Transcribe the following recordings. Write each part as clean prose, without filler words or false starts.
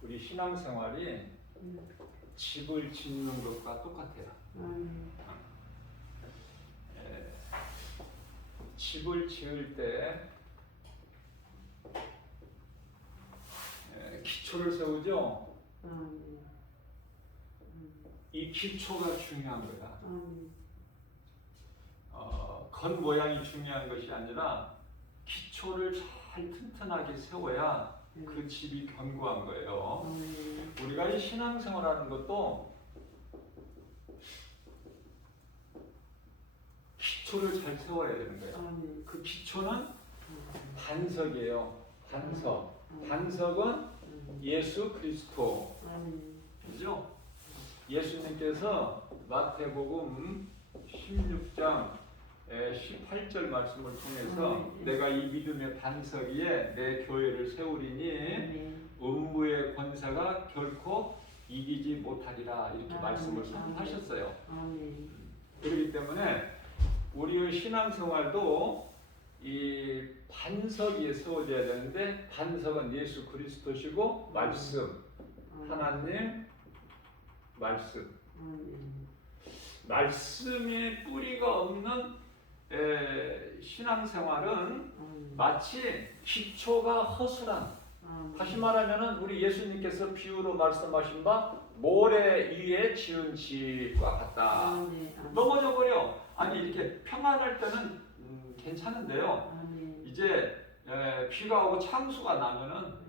우리 신앙생활이 집을 짓는 것과 똑같아요. 집을 지을 때 기초를 세우죠. 이 기초가 중요한 거야. 건 모양이 중요한 것이 아니라 기초를 잘 튼튼하게 세워야 그 집이 견고한 거예요. 우리가 이 신앙생활하는 것도 기초를 잘 세워야 되는 거예요. 그 기초는 반석이에요. 반석은 예수 그리스도. 그죠? 예수님께서 마태복음 16장 18절 말씀을 통해서 내가 이 믿음의 반석 위에 내 교회를 세우리니 음부의 권세가 결코 이기지 못하리라 이렇게 말씀을 하셨어요. 그렇기 때문에 우리의 신앙생활도 이 반석 위에 세워져야 되는데 반석은 예수 그리스도시고 말씀, 하나님 말씀. 말씀에 뿌리가 없는 신앙생활은 마치 기초가 허술한, 다시 말하면 우리 예수님께서 비유로 말씀하신 바 모래 위에 지은 집과 같다. 넘어져 버려. 아니 이렇게 평안할 때는 괜찮은데요. 이제 비가 오고 창수가 나면은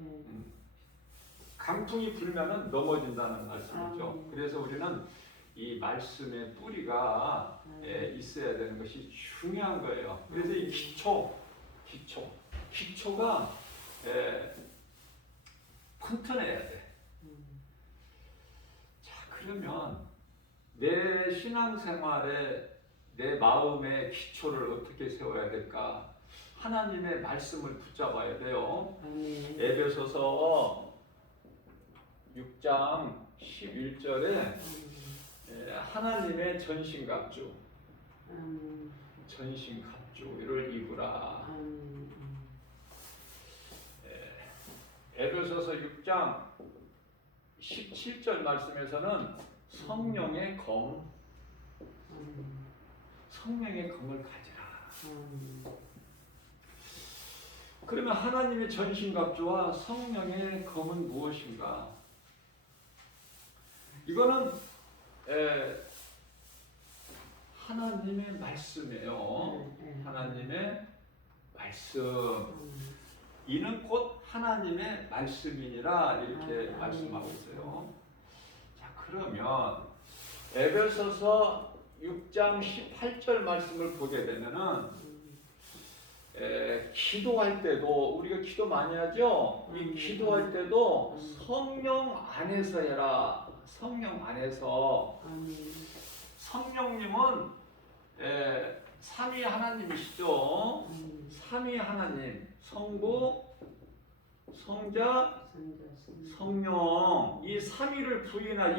강풍이 불면은 넘어진다는 말씀이죠. 그래서 우리는 이 말씀의 뿌리가 있어야 되는 것이 중요한 거예요. 그래서 이 기초가 튼튼해야 돼. 자, 그러면 내 신앙생활에 내 마음의 기초를 어떻게 세워야 될까? 하나님의 말씀을 붙잡아야 돼요. 에베소서 6장 11절에 하나님의 전신갑주를 입으라. 에베소서 6장 17절 말씀에서는 성령의 검을 가지라. 그러면 하나님의 전신갑주와 성령의 검은 무엇인가? 이거는 하나님의 말씀이에요. 하나님의 말씀. 이는 곧 하나님의 말씀이니라 이렇게 말씀하고 있어요. 자, 그러면 에베소서 6장 18절 말씀을 보게 되면은 기도할 때도 우리가 기도 많이 하죠. 이 기도할 때도 성령 안에서 해라. 성령 안에서. 성령님은 삼위 하나님이시죠. 삼위 하나님, 성부, 성자, 성령. 이 삼위를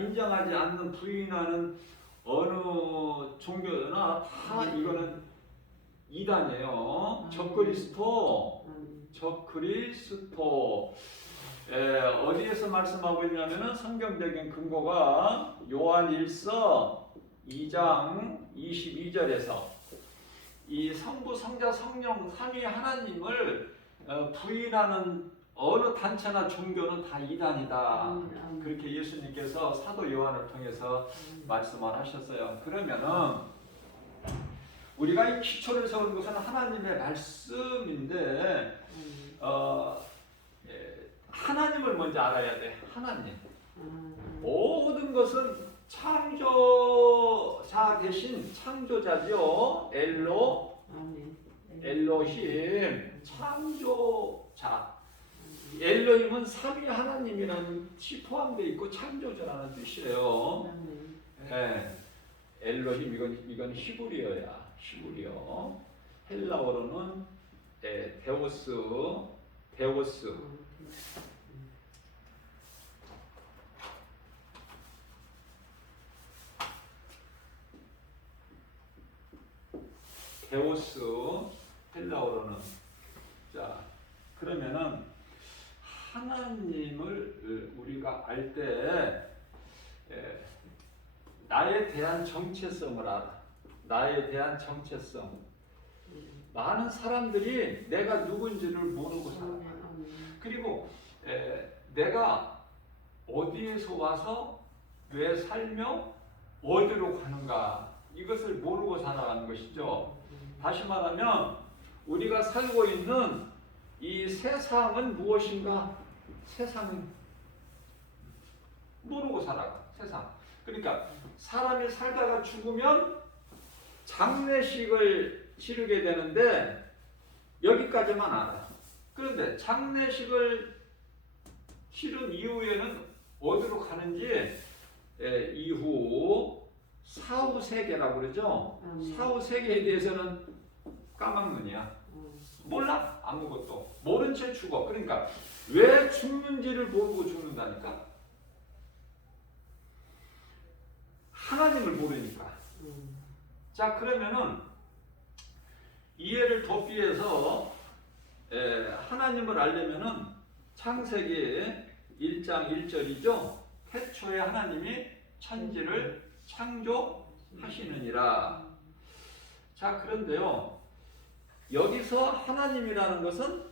인정하지 않는 부인하는 어느 종교나 다 이거는 이단이에요. 적그리스도. 어디에서 말씀하고 있냐면은 성경적인 근거가 요한 1서 2장 22절에서 이 성부, 성자, 성령 삼위 하나님을 부인하는 어느 단체나 종교는 다 이단이다. 그렇게 예수님께서 사도 요한을 통해서 말씀을 하셨어요. 그러면은 우리가 이 기초를 세우는 것은 하나님의 말씀인데 하나님을 먼저 알아야 돼. 하나님. 모든 것은 창조자 대신 창조자죠. 엘로힘. 창조자. 엘로힘은 삼위 하나님이라는 뜻이 포함되어 있고 창조자라는 뜻이에요. 엘로힘 이건 히브리어야. 히브리어. 헬라어로는 데오스. 헬라어로는. 자, 그러면은 하나님을 우리가 알 때 나에 대한 정체성을 알아. 나에 대한 정체성. 많은 사람들이 내가 누군지를 모르고 살아요. 그리고 내가 어디에서 와서 왜 살며 어디로 가는가 이것을 모르고 살아가는 것이죠. 다시 말하면 우리가 살고 있는 이 세상은 무엇인가? 세상은 모르고 살아가. 세상. 그러니까 사람이 살다가 죽으면 장례식을 치르게 되는데 여기까지만 알아. 그런데 장례식을 치른 이후에는 어디로 가는지 이후 사후 세계라고 그러죠. 사후 세계에 대해서는 까막눈이야. 몰라. 아무것도. 모른 채 죽어. 그러니까 왜 죽는지를 모르고 죽는다니까. 하나님을 모르니까. 자, 그러면은 이해를 돕기 위해서 하나님을 알려면은 창세기 1장 1절이죠. 태초에 하나님이 천지를 창조하시느니라. 자, 그런데요. 여기서 하나님이라는 것은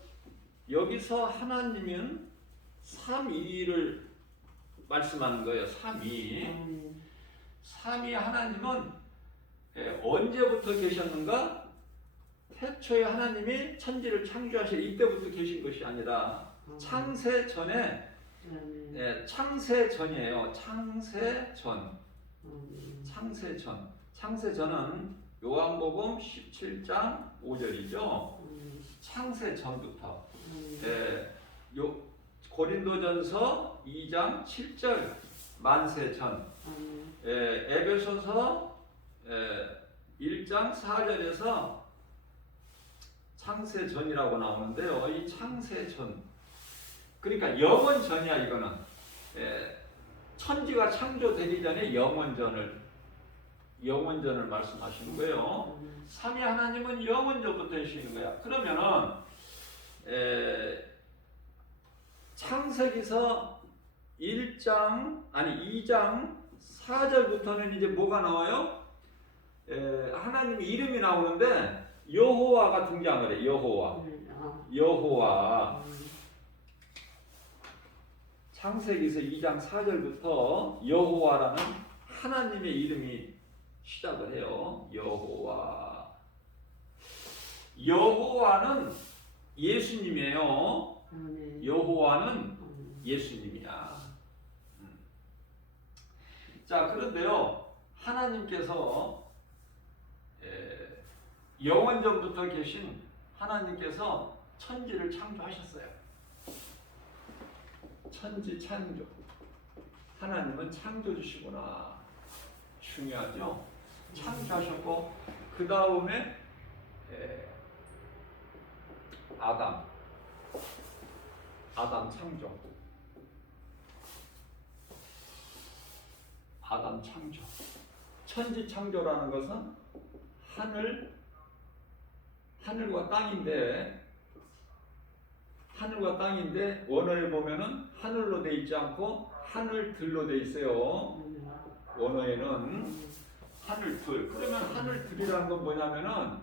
여기서 하나님은 삼위를 말씀하는 거예요. 삼위. 삼위 하나님은 언제부터 계셨는가? 태초에 하나님이 천지를 창조하실 이때부터 계신 것이 아니라 창세 전에 창세 전이에요. 창세 전. 창세 전. 창세 전은 요한복음 17장 5절이죠. 창세 전부터. 고린도전서 2장 7절 만세 전. 에베소서 1장 4절에서 창세 전이라고 나오는데요. 이 창세 전. 그러니까 영원 전이야 이거는. 천지가 창조되기 전에 영원전을 말씀하시는 거예요. 삼위 하나님은 영원전부터 하시는 거야. 그러면은 창세기서 2장 4절부터는 이제 뭐가 나와요? 하나님의 이름이 나오는데 여호와가 등장을 해. 여호와. 창세기서 2장 4절부터 여호와라는 하나님의 이름이 시작을 해요. 여호와. 여호와는 예수님이에요. 여호와는 예수님이야. 자, 그런데요. 하나님께서 영원전부터 계신 하나님께서 천지를 창조하셨어요. 천지 창조. 하나님은 창조주시구나. 중요하죠. 창조하셨고 그 다음에 아담 창조. 아담 창조. 천지 창조라는 것은 하늘과 땅인데 원어에 보면은 하늘로 돼 있지 않고 하늘들로 돼 있어요. 원어에는 하늘들. 그러면 하늘들이라는 건 뭐냐면은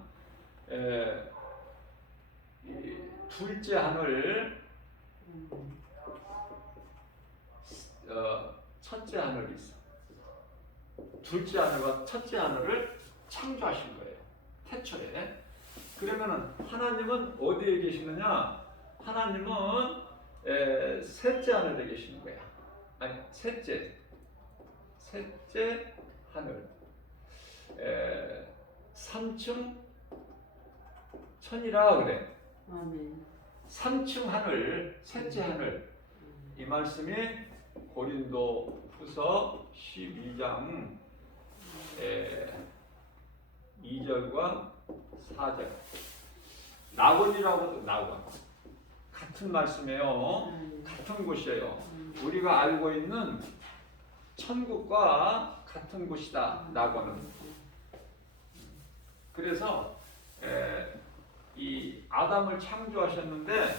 둘째 하늘, 첫째 하늘이 있어. 둘째 하늘과 첫째 하늘을 창조하신 거예요. 태초에. 그러면은 하나님은 어디에 계시느냐? 하나님은 셋째 하늘에 계시는 거야. 아니, 셋째 하늘. 3층 천이라 그래. 3층 하늘, 셋째 하늘. 이 말씀이 고린도 후서 12장 2절과 4절. 낙원이라고도 낙원. 같은 말씀이에요. 같은 곳이에요. 우리가 알고 있는 천국과 같은 곳이다. 낙원은. 그래서 이 아담을 창조하셨는데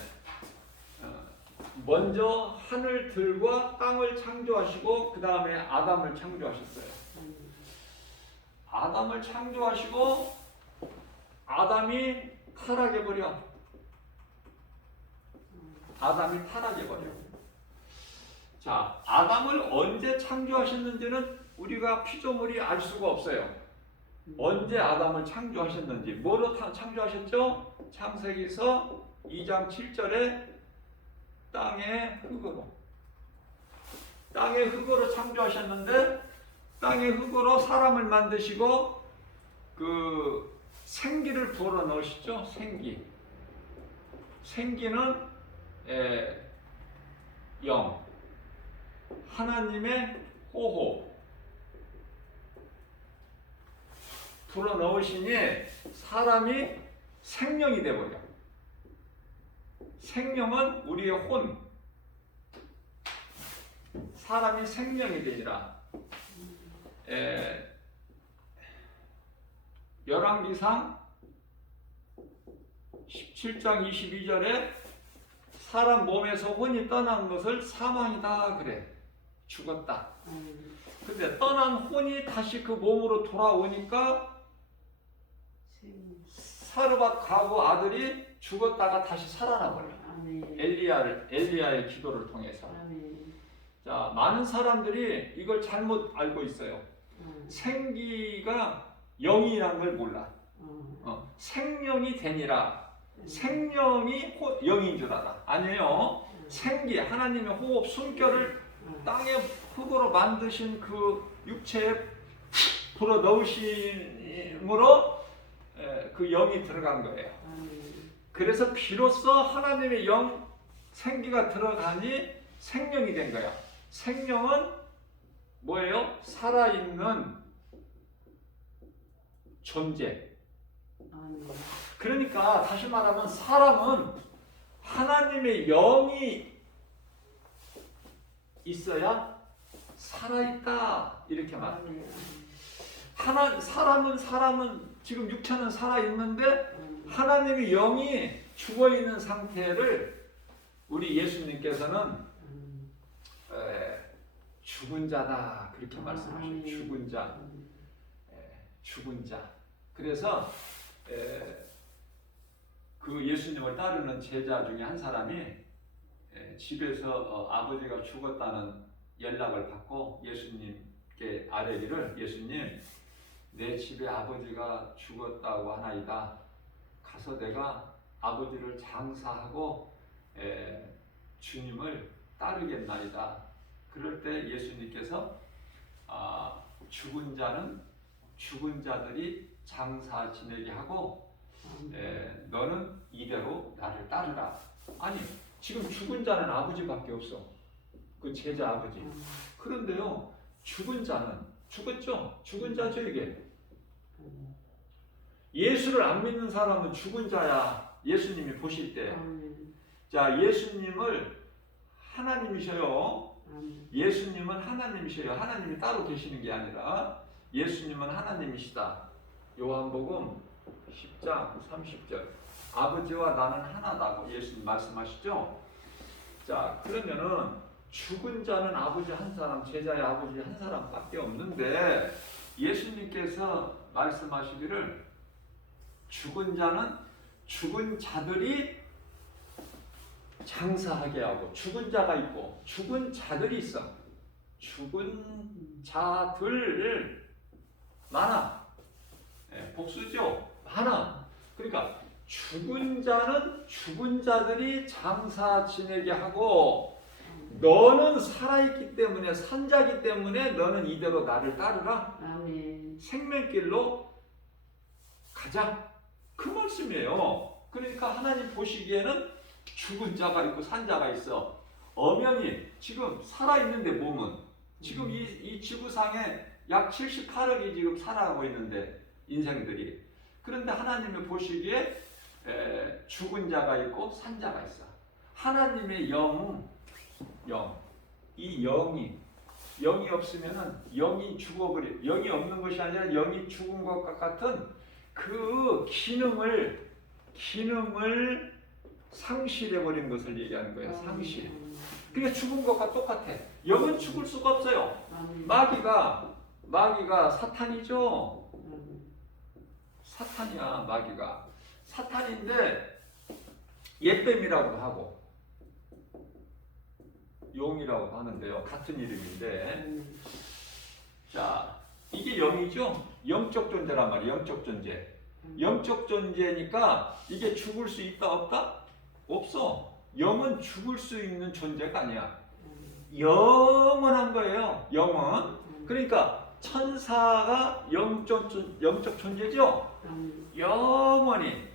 먼저 하늘들과 땅을 창조하시고 그 다음에 아담을 창조하셨어요. 아담을 창조하시고 아담이 타락해버려. 아담이 타락해버려. 자, 아담을 언제 창조하셨는지는 우리가 피조물이 알 수가 없어요. 언제 아담을 창조하셨는지. 뭐로 창조하셨죠? 창세기서 2장 7절에 땅의 흙으로. 땅의 흙으로 창조하셨는데 땅의 흙으로 사람을 만드시고 그 생기를 불어 넣으시죠. 생기. 생기는 영. 하나님의 호호. 불어 넣으시니 사람이 생명이 되어버려. 생명은 우리의 혼. 사람이 생명이 되니라. 열왕기상 17장 22절에 사람 몸에서 혼이 떠난 것을 사망이다 그래. 죽었다. 근데 떠난 혼이 다시 그 몸으로 돌아오니까 사르밧 가부 아들이 죽었다가 다시 살아나버려. 엘리야의 기도를 통해서. 자, 많은 사람들이 이걸 잘못 알고 있어요. 생기가 영이란 걸 몰라. 생명이 되니라. 생명이 영인 줄 알아. 아니에요. 생기, 하나님의 호흡, 숨결을 땅의 흙으로 만드신 그 육체에 불어 넣으심으로 그 영이 들어간 거예요. 그래서 비로소 하나님의 영, 생기가 들어가니 생명이 된 거야. 생명은 뭐예요? 살아있는 존재. 그러니까 다시 말하면 사람은 하나님의 영이 있어야 살아있다 이렇게 말해요. 사람은 지금 육체는 살아있는데 하나님의 영이 죽어있는 상태를 우리 예수님께서는 죽은 자다 그렇게 말씀하셔요. 죽은 자. 죽은 자. 그래서 그 예수님을 따르는 제자 중에 한 사람이 집에서 아버지가 죽었다는 연락을 받고 예수님께 아뢰기를, 예수님, 내 집에 아버지가 죽었다고 하나이다. 가서 내가 아버지를 장사하고 주님을 따르겠나이다. 그럴 때 예수님께서 죽은 자는 죽은 자들이 장사 지내게 하고 너는 이대로 나를 따르라. 아니, 지금 죽은 자는 아버지밖에 없어. 그 제자 아버지. 그런데요, 죽은 자는 죽었죠? 죽은 자죠 이게. 예수를 안 믿는 사람은 죽은 자야. 예수님이 보실 때. 자, 예수님을 하나님이셔요. 예수님은 하나님이셔요. 하나님이 따로 계시는 게 아니라 예수님은 하나님이시다. 요한복음 10장 30절. 아버지와 나는 하나다고 예수님 말씀하시죠. 자, 그러면은 죽은 자는 아버지 한 사람, 제자의 아버지 한 사람밖에 없는데 예수님께서 말씀하시기를 죽은 자는 죽은 자들이 장사하게 하고, 죽은 자가 있고 죽은 자들이 있어. 죽은 자들 많아. 복수죠. 많아. 그러니까 죽은 자는 죽은 자들이 장사 지내게 하고, 너는 살아있기 때문에, 산자기 때문에 너는 이대로 나를 따르라. 아멘. 생명길로 가자. 그 말씀이에요. 그러니까 하나님 보시기에는 죽은 자가 있고 산자가 있어. 엄연히 지금 살아있는데 몸은 지금 이 지구상에 약 78억이 지금 살아가고 있는데 인생들이. 그런데 하나님이 보시기에 죽은 자가 있고 산자가 있어. 하나님의 영, 이 영이 없으면은 영이 죽어버려. 영이 없는 것이 아니라 영이 죽은 것과 같은 그 기능을 상실해버린 것을 얘기하는 거예요. 상실. 그게 죽은 것과 똑같아. 영은 죽을 수가 없어요. 마귀가 사탄이죠. 사탄이야, 마귀가. 사탄인데 옛뱀이라고 하고 용이라고 하는데요. 같은 이름인데. 자, 이게 영이죠. 영적 존재란 말이에요. 영적 존재. 영적 존재니까 이게 죽을 수 있다 없다? 없어. 영은 죽을 수 있는 존재가 아니야. 영원한 거예요. 영원. 그러니까 천사가 영적 존재죠. 영원히.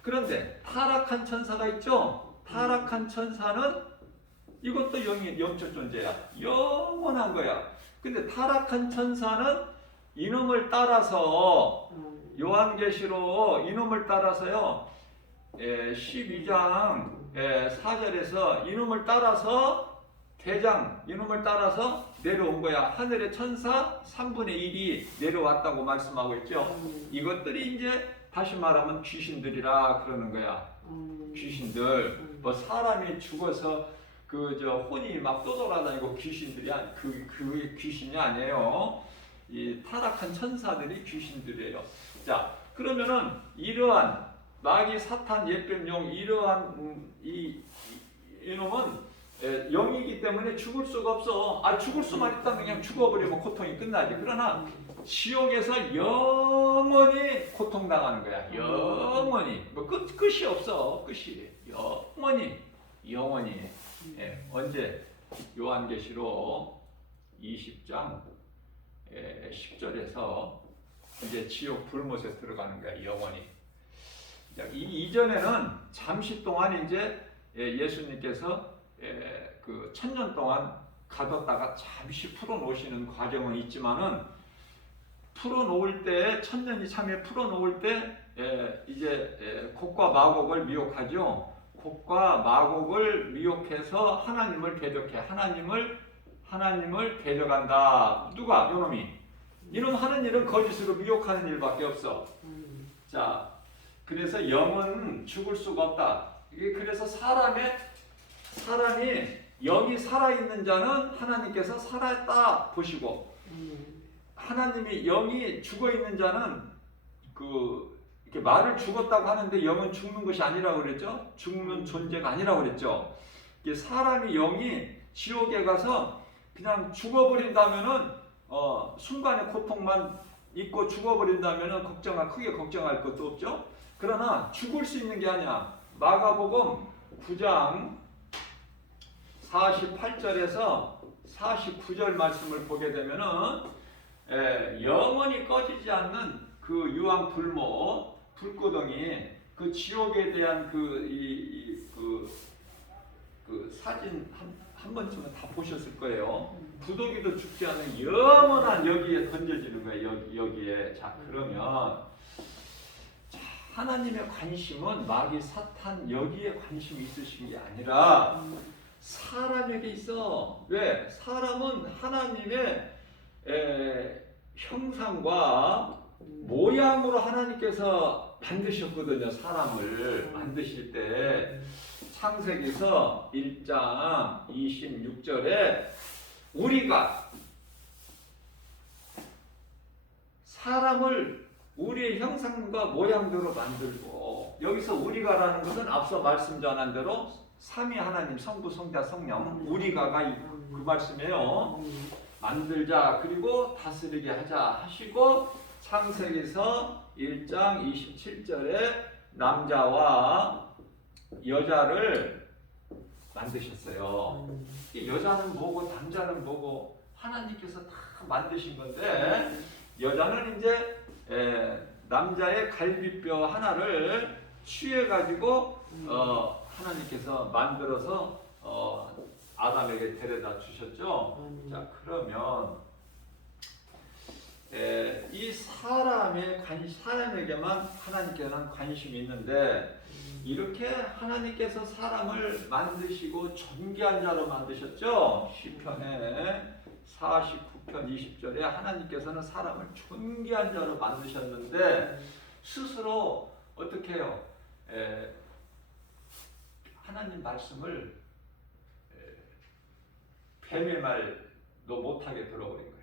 그런데 타락한 천사가 있죠. 타락한 천사는 이것도 영적 존재야. 영원한 거야. 근데 타락한 천사는 이놈을 따라서 요한계시록 이놈을 따라서요. 12장 4절에서 이놈을 따라서 이놈을 따라서 내려온 거야. 하늘의 천사 3분의 1이 내려왔다고 말씀하고 있죠. 이것들이 이제 다시 말하면 귀신들이라 그러는 거야. 귀신들. 뭐 사람이 죽어서 혼이 막 떠돌아다니고 귀신들이 그 귀신이 아니에요. 이 타락한 천사들이 귀신들이에요. 자, 그러면은 이러한 마귀, 사탄, 옛뱀, 용 이러한 이놈은 영이기 때문에 죽을 수가 없어. 죽을 수만 있다면 그냥 죽어버리면 고통이 끝나지. 그러나 지옥에서 영원히 고통당하는 거야. 영원히. 뭐 끝이 없어. 끝이. 영원히. 언제? 요한계시록 20장 10절에서 이제 지옥 불못에 들어가는 거야. 영원히. 이전에는 잠시 동안 이제 예수님께서 그 1000년 동안 가뒀다가 잠시 풀어놓으시는 과정은 있지만은 풀어놓을 때 1000년이 참에 풀어놓을 때 이제 곡과 마곡을 미혹하죠. 곡과 마곡을 미혹해서 하나님을 대적해. 하나님을 대적한다. 누가? 요놈이. 이놈 하는 일은 거짓으로 미혹하는 일밖에 없어. 자, 그래서 영은 죽을 수가 없다. 그래서 사람이 영이 살아있는 자는 하나님께서 살아있다 보시고, 하나님이 영이 죽어있는 자는 이렇게 말을 죽었다고 하는데 영은 죽는 것이 아니라고 그랬죠? 죽는 존재가 아니라고 그랬죠? 사람이 영이 지옥에 가서 그냥 죽어버린다면은 순간의 고통만 있고 죽어버린다면은 크게 걱정할 것도 없죠? 그러나 죽을 수 있는 게 아니야. 마가복음 9장 48절에서 49절 말씀을 보게 되면은 영원히 꺼지지 않는 그 유황 불못 불구덩이 그 지옥에 대한 그 사진 한 번쯤은 다 보셨을 거예요. 부더기도 죽지 않는 영원한 여기에 던져지는 거예요. 여기에. 자, 그러면 하나님의 관심은 마귀, 사탄 여기에 관심이 있으신 게 아니라 사람에게 있어. 왜? 사람은 하나님의 형상과 모양으로 하나님께서 만드셨거든요. 사람을 만드실 때 창세기서 1장 26절에 우리가 사람을 우리의 형상과 모양대로 만들고, 여기서 우리가라는 것은 앞서 말씀 전한 대로 삼위 하나님, 성부, 성자, 성령, 우리가가 그 말씀이에요. 만들자, 그리고 다스리게 하자 하시고, 창세기서 1장 27절에 남자와 여자를 만드셨어요. 이 여자는 뭐고 남자는 뭐고 하나님께서 다 만드신 건데, 여자는 이제 남자의 갈비뼈 하나를 취해가지고 하나님께서 만들어서 아담에게 데려다 주셨죠. 자, 그러면 이 사람에게만 하나님께서는 관심이 있는데, 이렇게 하나님께서 사람을 만드시고 존귀한 자로 만드셨죠. 시편에 49편 20절에 하나님께서는 사람을 존귀한 자로 만드셨는데 스스로 어떻게 해요? 하나님 말씀을 뱀의 말도 못하게 들어버린 거야.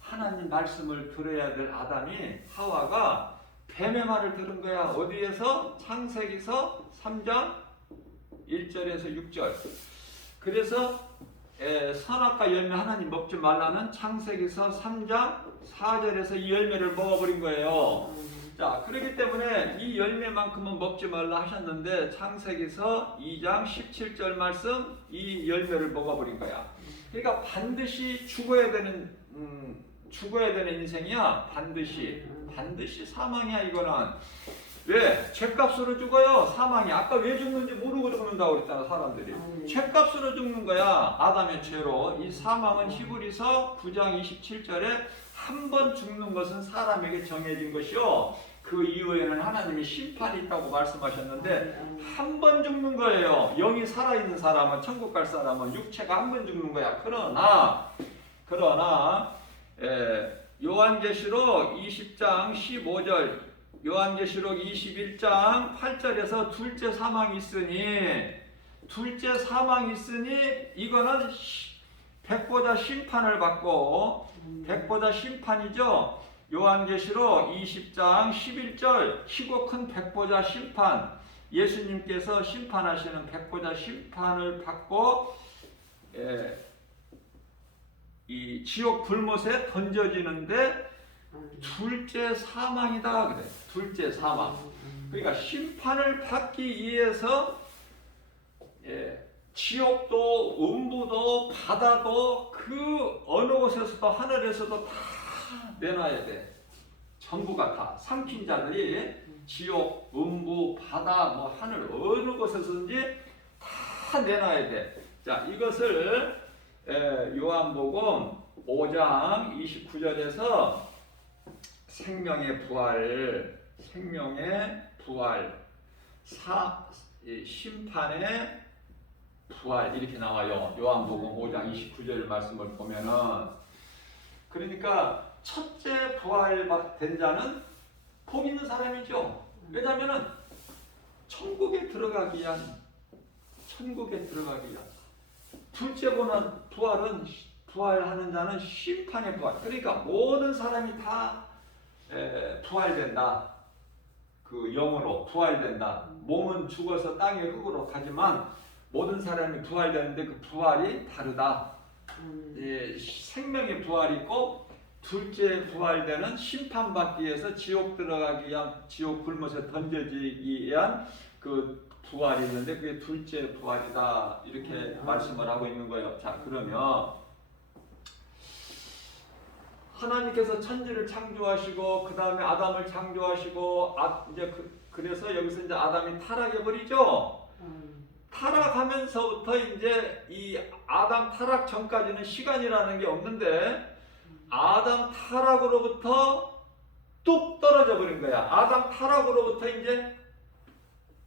하나님 말씀을 들어야 될 아담이 하와가 뱀의 말을 들은 거야. 어디에서? 창세기서 3장 1절에서 6절. 그래서 선악과 열매 하나님 먹지 말라는 창세기서 3장 4절에서 이 열매를 먹어버린 거예요. 자, 그렇기 때문에 이 열매만큼은 먹지 말라 하셨는데 창세기서 2장 17절 말씀 이 열매를 먹어버린 거야. 그러니까 반드시 죽어야 되는 인생이야. 반드시 사망이야. 이거는 왜? 죄값으로 죽어요. 사망이. 아까 왜 죽는지 모르고 죽는다고 그랬잖아. 사람들이 죄값으로 죽는 거야. 아담의 죄로. 이 사망은 히브리서 9장 27절에 한 번 죽는 것은 사람에게 정해진 것이요, 그 이후에는 하나님이 심판이 있다고 말씀하셨는데 한 번 죽는 거예요. 영이 살아있는 사람은, 천국 갈 사람은 육체가 한 번 죽는 거야. 그러나 요한계시록 20장 15절, 요한계시록 21장 8절에서 둘째 사망이 있으니 이거는 백보자 심판을 받고, 백보자 심판이죠. 요한계시록 20장 11절, 크고 큰 백보자 심판, 예수님께서 심판하시는 백보자 심판을 받고 이 지옥 불못에 던져지는데 둘째 사망이다 그래. 둘째 사망. 그러니까 심판을 받기 위해서 지옥도 음부도 바다도 그 어느 곳에서도 하늘에서도 다 내놔야 돼. 전부가 다 삼킨 자들이 지옥, 음부, 바다, 뭐 하늘 어느 곳에서든지 다 내놔야 돼. 자, 이것을 요한복음 5장 29절에서 생명의 부활, 심판의 부활 이렇게 나와요. 요한복음 5장 29절 말씀을 보면은, 그러니까 첫째 부활된 자는 복 있는 사람이죠. 왜냐하면은 천국에 들어가기 위한. 둘째 부활하는 자는 심판의 부활. 그러니까 모든 사람이 다 부활된다. 그 영으로 부활된다. 몸은 죽어서 땅의 흙으로 가지만 모든 사람이 부활되는데 그 부활이 다르다. 생명의 부활이 있고, 둘째 부활되는 심판받기 위해서 지옥 들어가기 위한, 지옥 불못에 던져지기 위한 그 부활이 있는데 그게 둘째 부활이다. 이렇게 말씀을 하고 있는 거예요. 자, 그러면 하나님께서 천지를 창조하시고 그 다음에 아담을 창조하시고 그래서 여기서 이제 아담이 타락해버리죠. 타락하면서부터 이제 이 아담 타락 전까지는 시간이라는 게 없는데 아담 타락으로부터 뚝 떨어져 버린 거야. 아담 타락으로부터 이제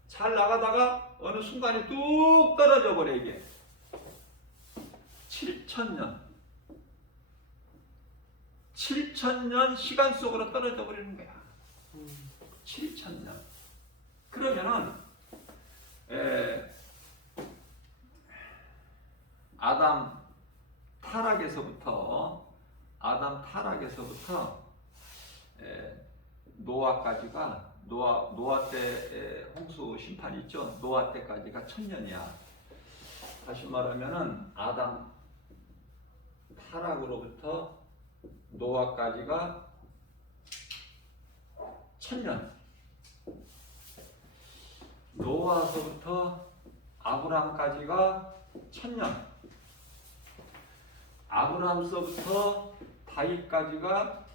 잘 나가다가 어느 순간에 뚝 떨어져 버려. 이게 7,000년 시간 속으로 떨어져 버리는 거야. 7,000년. 그러면은 아담 타락에서부터 노아까지가, 노아 때 홍수 심판이 있죠. 노아 때까지가 1,000년이야. 다시 말하면은 아담 타락으로부터 노아까지가 1,000년. 노아서부터 아브라함까지가 1,000년. 아브라함서부터 다윗까지가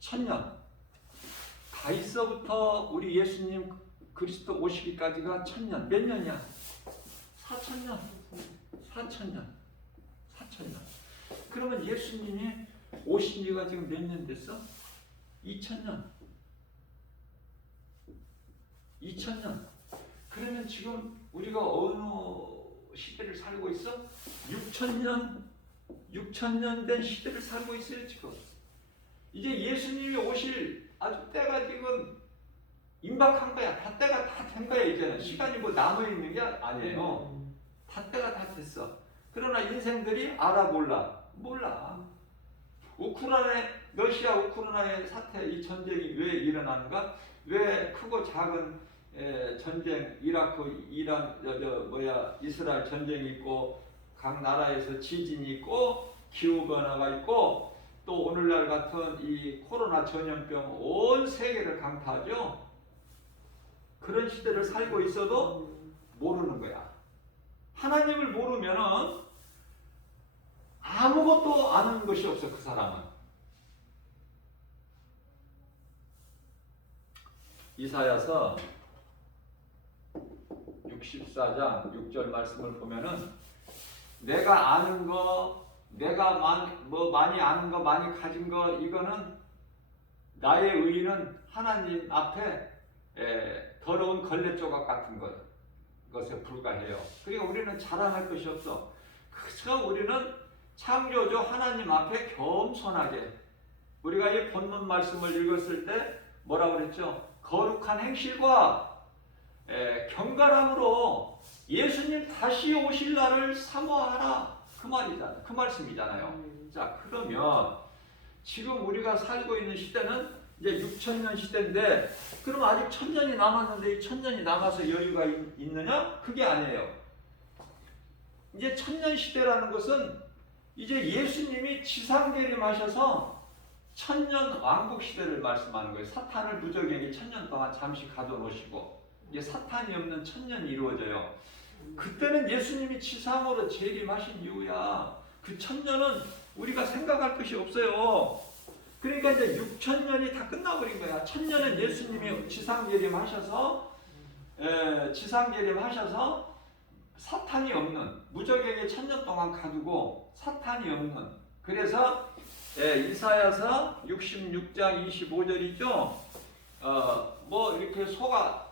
1,000년. 다윗서부터 우리 예수님 그리스도 오시기까지가 1,000년. 몇 년이야? 4,000년. 4,000년. 그러면 예수님이 오신 지가 지금 몇 년 됐어? 2,000년. 그러면 지금 우리가 어느 시대를 살고 있어? 6,000년 된 시대를 살고 있어요, 지금. 이제 예수님이 오실 아주 때가 지금 임박한 거야. 다 때가 다 된 거야. 이제는 시간이 뭐 남아 있는 게 아니에요. 다 때가 다 됐어. 그러나 인생들이 알아 몰라. 러시아 우크라이나의 사태, 이 전쟁이 왜 일어나는가? 왜 크고 작은 전쟁, 이라크, 이란, 이스라엘 전쟁이 있고, 각 나라에서 지진이 있고, 기후변화가 있고, 또 오늘날 같은 이 코로나 전염병 온 세계를 강타하죠. 그런 시대를 살고 있어도 모르는 거야. 하나님을 모르면은 아무것도 아는 것이 없어, 그 사람은. 이사야서 64장 6절 말씀을 보면은 내가 아는 거, 내가 많이 아는 거, 많이 가진 거, 이거는 나의 의의는 하나님 앞에 더러운 걸레조각 같은 것에 불과해요. 그러니까 우리는 자랑할 것이 없어. 그래서 우리는 창조주 하나님 앞에 겸손하게, 우리가 이 본문 말씀을 읽었을 때 뭐라고 그랬죠? 거룩한 행실과 경건함으로 예수님 다시 오실 날을 사모하라. 그 말씀이잖아요. 자, 그러면 지금 우리가 살고 있는 시대는 이제 6천년 시대인데, 그럼 아직 1000년이 남았는데 이 1000년이 남아서 여유가 있느냐? 그게 아니에요. 이제 1000년 시대라는 것은 이제 예수님이 지상재림하셔서 1000년 왕국 시대를 말씀하는 거예요. 사탄을 무적에게 1000년 동안 잠시 가둬놓으시고 이제 사탄이 없는 1000년이 이루어져요. 그때는 예수님이 지상으로 재림하신 이후야. 그 1000년은 우리가 생각할 것이 없어요. 그러니까 이제 6000년이 다 끝나버린 거야. 1000년은 예수님이 지상재림하셔서 사탄이 없는, 무적에게 1000년 동안 가두고 사탄이 없는. 그래서 이사야서 66장 25절이죠. 이렇게 소가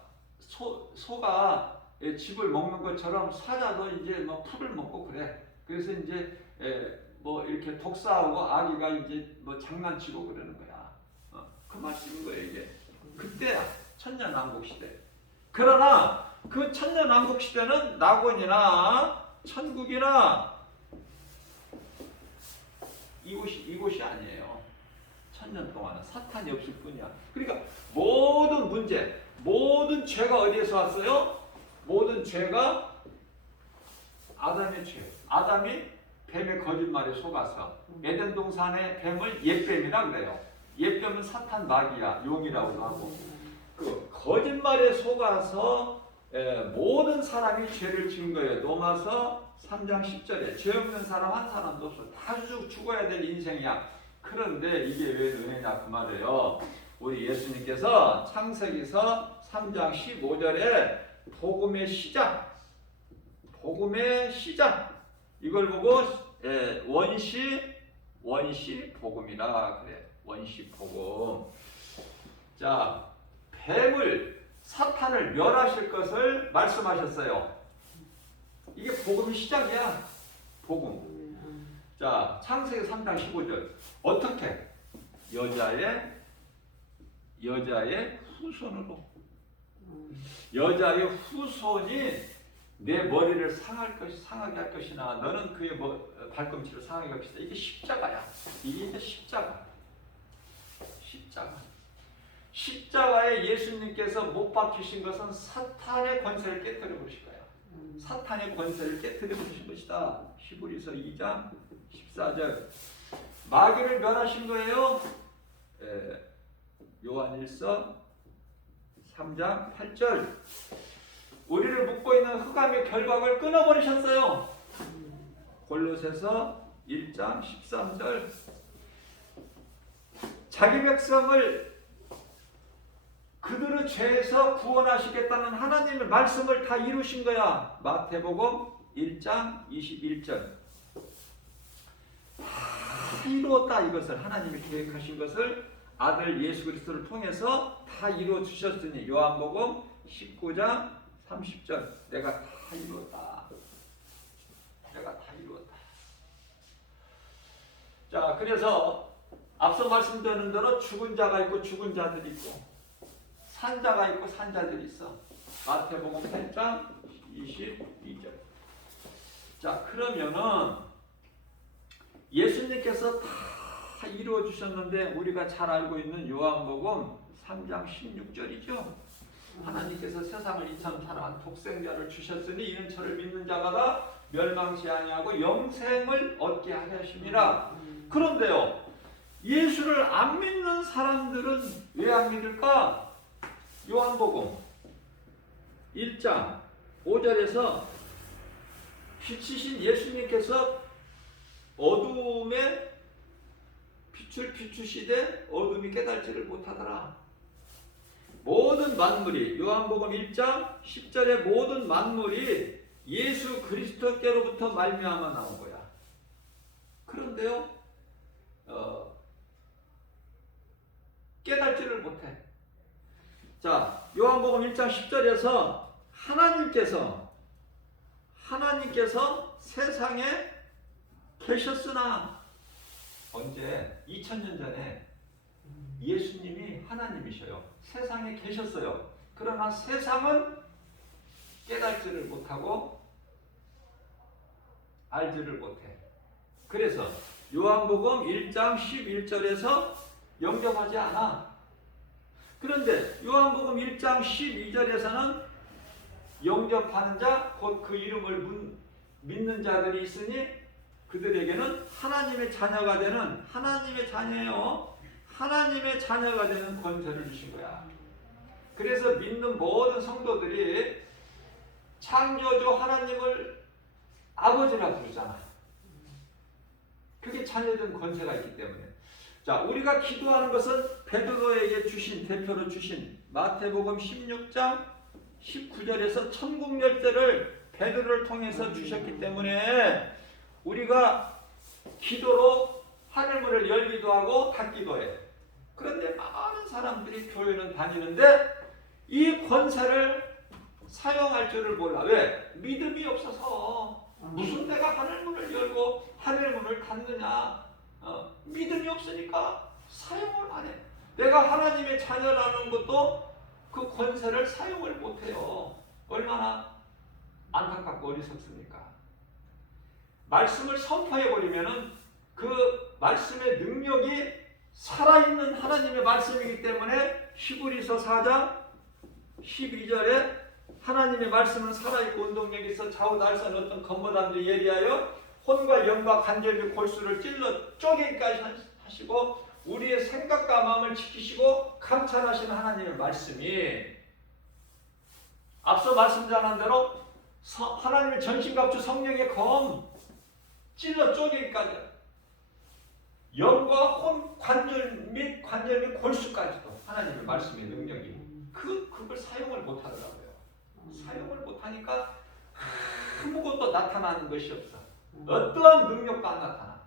집을 먹는 것처럼 사자도 이제 뭐 풀을 먹고 그래. 그래서 이제 이렇게 독사하고 아기가 이제 장난치고 그러는 거야. 그 말씀인 거예요, 이게. 그때야, 천년왕국 시대. 그러나 그 천년왕국 시대는 낙원이나 천국이나 이곳이 아니에요. 1000년 동안은 사탄이 없을 뿐이야. 그러니까 모든 문제, 모든 죄가 어디에서 왔어요? 모든 죄가 아담의 죄. 아담이 뱀의 거짓말에 속아서 에덴 동산의 뱀을 옛뱀이라 그래요. 옛뱀은 사탄 마귀야, 용이라고도 하고. 그 거짓말에 속아서 모든 사람이 죄를 지은 거예요. 로마서 3장 10절에 죄 없는 사람 한 사람도 없어. 다 죽어야 될 인생이야. 그런데 이게 왜 은혜냐 그 말이에요. 우리 예수님께서 창세기서 3장 15절에 복음의 시작, 이걸 보고 원시 복음이라 그래. 원시 복음. 자, 사탄을 멸하실 것을 말씀하셨어요. 이게 복음의 시작이야. 복음. 자, 창세기 3장 15절. 어떻게? 여자의 후손으로. 여자의 후손이 내 머리를 상하게 할 것이나 너는 그의 발꿈치를 상하게 할 것이다. 이게 십자가야. 이게 이제 십자가에 예수님께서 못 박히신 것은 사탄의 권세를 깨뜨려 버리실 거야. 사탄의 권세를 깨뜨려 버리신 것이다. 히브리서 2장 14절. 마귀를 멸하신 거예요. 요한일서 3장 8절. 우리를 묶고 있는 흑암의 결박을 끊어버리셨어요. 골로새서 1장 13절. 자기 백성을 그들의 죄에서 구원하시겠다는 하나님의 말씀을 다 이루신 거야. 마태복음 1장 21절. 다 이루었다. 이것을 하나님이 계획하신 것을 아들 예수 그리스도를 통해서 다 이루어 주셨으니 요한복음 19장 30절. 내가 다 이루었다. 자, 그래서 앞서 말씀드린 대로 죽은 자가 있고 죽은 자들이 있고 산자가 있고 산자들이 있어. 마태복음 8장 22절. 자, 그러면은 예수님께서 다 이루어 주셨는데 우리가 잘 알고 있는 요한복음 3장 16절이죠. 하나님께서 세상을 이처럼 사랑한 독생자를 주셨으니 이는 저를 믿는 자마다 멸망치 아니하고 영생을 얻게 하려 하심이라. 그런데요, 예수를 안 믿는 사람들은 왜 안 믿을까? 요한복음 1장 5절에서 빛이신 예수님께서 어둠에 빛을 비추시되 어둠이 깨달지를 못하더라. 모든 만물이, 요한복음 1장 10절에 모든 만물이 예수 그리스도께로부터 말미암아 나온 거야. 그런데요, 깨달지를 못해. 자, 요한복음 1장 10절에서 하나님께서 세상에 계셨으나, 언제? 2000년 전에 예수님이 하나님이셔요. 세상에 계셨어요. 그러나 세상은 깨달지를 못하고 알지를 못해. 그래서 요한복음 1장 11절에서 영접하지 않아. 그런데 요한복음 1장 12절에서는 영접하는 자, 곧 그 이름을 믿는 자들이 있으니 그들에게는 하나님의 자녀가 되는, 하나님의 자녀예요. 하나님의 자녀가 되는 권세를 주신 거야. 그래서 믿는 모든 성도들이 창조주 하나님을 아버지라 부르잖아. 그게 자녀된 권세가 있기 때문에. 자, 우리가 기도하는 것은 베드로에게 주신, 대표로 주신 마태복음 16장 19절에서 천국 열쇠를 베드로를 통해서 주셨기 때문에 우리가 기도로 하늘문을 열기도 하고 닫기도 해. 그런데 많은 사람들이 교회는 다니는데 이 권세를 사용할 줄을 몰라. 왜? 믿음이 없어서. 무슨 내가 하늘문을 열고 하늘문을 닫느냐. 믿음이 없으니까 사용을 안 해. 내가 하나님의 자녀라는 것도 그 권세를 사용을 못해요. 얼마나 안타깝고 어리석습니까? 말씀을 선포해버리면은 그 말씀의 능력이 살아있는 하나님의 말씀이기 때문에 히브리서 4장 12절에 하나님의 말씀은 살아있고 운동력이 있어 좌우 날선 어떤 건모담도 예리하여 혼과 영과 관절 및 골수를 찔러 쪼개기까지 하시고 우리의 생각과 마음을 지키시고 감찰하시는 하나님의 말씀이 앞서 말씀드린 대로 하나님의 전신갑주 성령의 검 찔러 쪼개기까지 영과 혼, 관절 및 골수까지도 하나님의 말씀의 능력이 그걸 사용을 못하더라고요. 사용을 못하니까 아무것도 나타나는 것이 없어. 어떠한 능력도 안 나타나.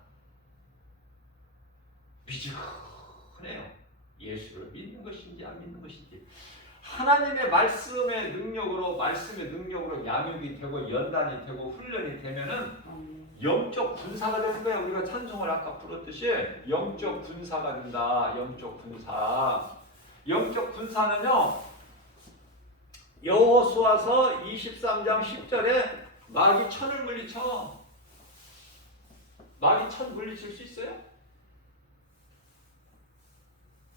미지근해요. 예수를 믿는 것인지 안 믿는 것인지. 하나님의 말씀의 능력으로 양육이 되고 연단이 되고 훈련이 되면은 영적 군사가 되는 거예요. 우리가 찬송을 아까 부르듯이 영적 군사가 된다. 영적 군사. 영적 군사는요, 여호수아서 23장 10절에 마귀 천을 물리쳐. 마귀 천 물리칠 수 있어요?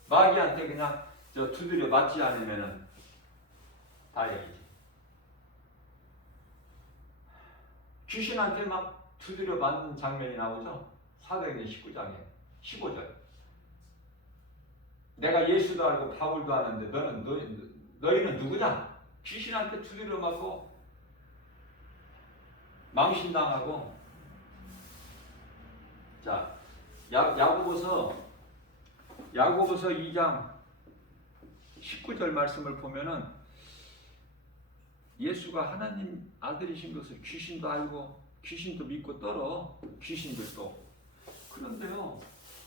마귀한테 그냥 두드려 맞지 않으면은 다행이지. 귀신한테 막 두드려 맞는 장면이 나오죠? 사도행전 19장에 15절. 내가 예수도 알고 바울도 아는데 너희는 누구냐? 귀신한테 두드려 맞고 망신당하고. 자, 야고보서 2장 19절 말씀을 보면은 예수가 하나님 아들이신 것을 귀신도 알고 귀신도 믿고 떨어. 귀신들도. 그런데요,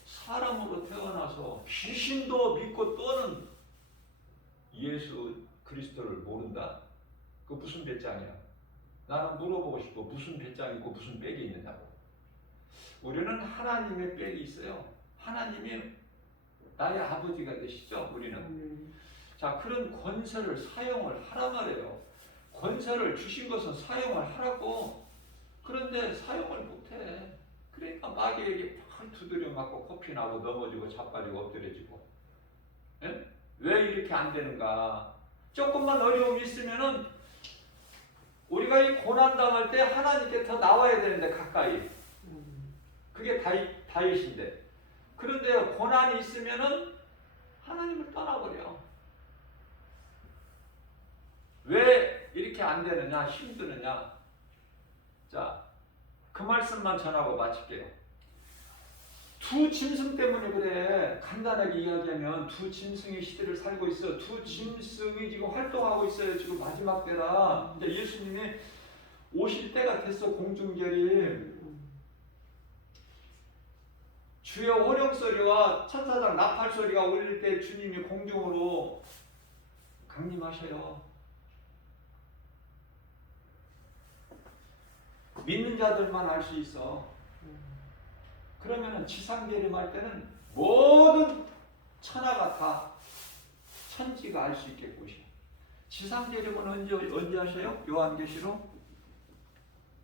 사람으로 태어나서 귀신도 믿고 떠는 예수 그리스도를 모른다? 그거 무슨 배짱이야? 나는 물어보고 싶어. 무슨 배짱이 있고 무슨 빽이 있느냐고. 우리는 하나님의 빽이 있어요. 하나님이 나의 아버지가 되시죠. 우리는 자, 그런 권세를 사용을 하란 말이에요. 권세를 주신 것은 사용을 하라고. 그런데 사용을 못해. 그러니까 마귀에게 팍 두드려 맞고 코피 나고 넘어지고 자빠지고 엎드려지고. 예? 왜 이렇게 안 되는가? 조금만 어려움이 있으면은 우리가 이 고난 당할 때 하나님께 더 나와야 되는데 가까이. 그게 다윗인데. 그런데 고난이 있으면은 하나님을 떠나버려. 왜 이렇게 안 되느냐, 힘드느냐? 자, 그 말씀만 전하고 마칠게요. 두 짐승 때문에 그래. 간단하게 이야기하면 두 짐승의 시대를 살고 있어. 두 짐승이 지금 활동하고 있어요. 지금 마지막 때라. 이제 예수님이 오실 때가 됐어. 공중절이. 주의 호령소리와 천사장 나팔소리가 울릴 때 주님이 공중으로 강림하셔요. 믿는 자들만 알 수 있어. 그러면은 지상재림할 때는 모든 천하가 다 천지가 알 수 있겠고요. 지상재림은 언제 하셔요? 요한계시록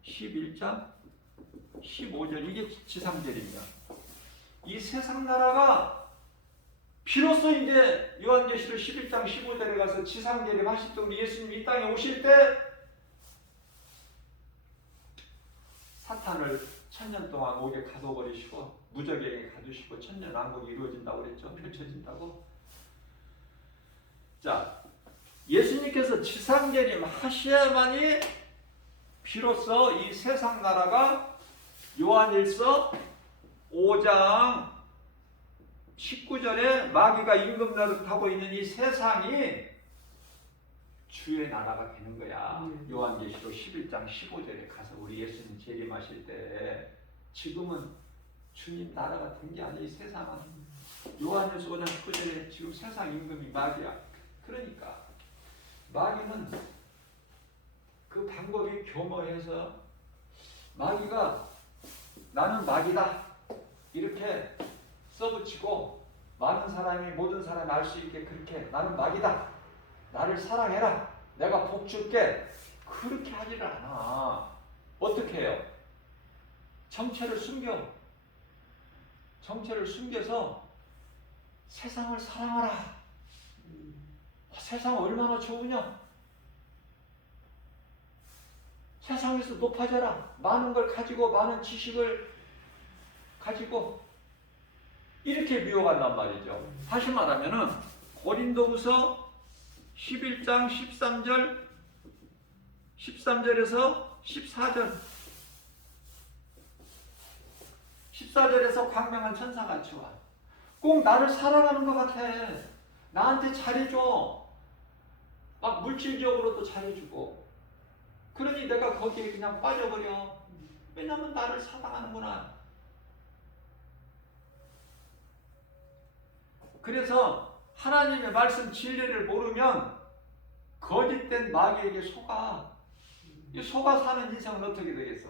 11장 15절 이게 지상재림이야. 이 세상 나라가 비로소 이제 요한계시록 11장 15절에 가서 지상재림 하실 때 우리 예수님이 이 땅에 오실 때 사탄을 1000년 동안 옥에 가둬버리시고 무적에게 가두시고 천년왕국이 이루어진다고 그랬죠. 펼쳐진다고. 자, 예수님께서 지상재림 하셔야만이 비로소 이 세상 나라가 요한일서 5장 19절에 마귀가 임금 노릇하고 있는 이 세상이 주의 나라가 되는 거야. 요한계시록 11장 15절에 가서 우리 예수님 재림하실 때 지금은 주님 나라가 된 게 아니에요. 세상은. 요한일서 5장 19절에 지금 세상 임금이 마귀야. 그러니까 마귀는 그 방법이 교모해서 마귀가 나는 마귀다 이렇게 써붙이고 많은 사람이 모든 사람이 알 수 있게 그렇게 나는 마귀다. 나를 사랑해라. 내가 복 줄게. 그렇게 하지를 않아. 어떻게 해요? 정체를 숨겨. 정체를 숨겨서 세상을 사랑하라. 세상 얼마나 좋으냐? 세상에서 높아져라. 많은 걸 가지고 많은 지식을 가지고 이렇게 미워간단 말이죠. 다시 말하면은 고린도후서 11장 13절에서 14절 14절에서 광명한 천사같이 와. 꼭 나를 사랑하는 것 같아. 나한테 잘해줘. 막 물질적으로도 잘해주고. 그러니 내가 거기에 그냥 빠져버려. 왜냐면 나를 사랑하는구나. 그래서 하나님의 말씀 진리를 모르면 거짓된 마귀에게 속아. 이 속아 사는 인생은 어떻게 되겠어?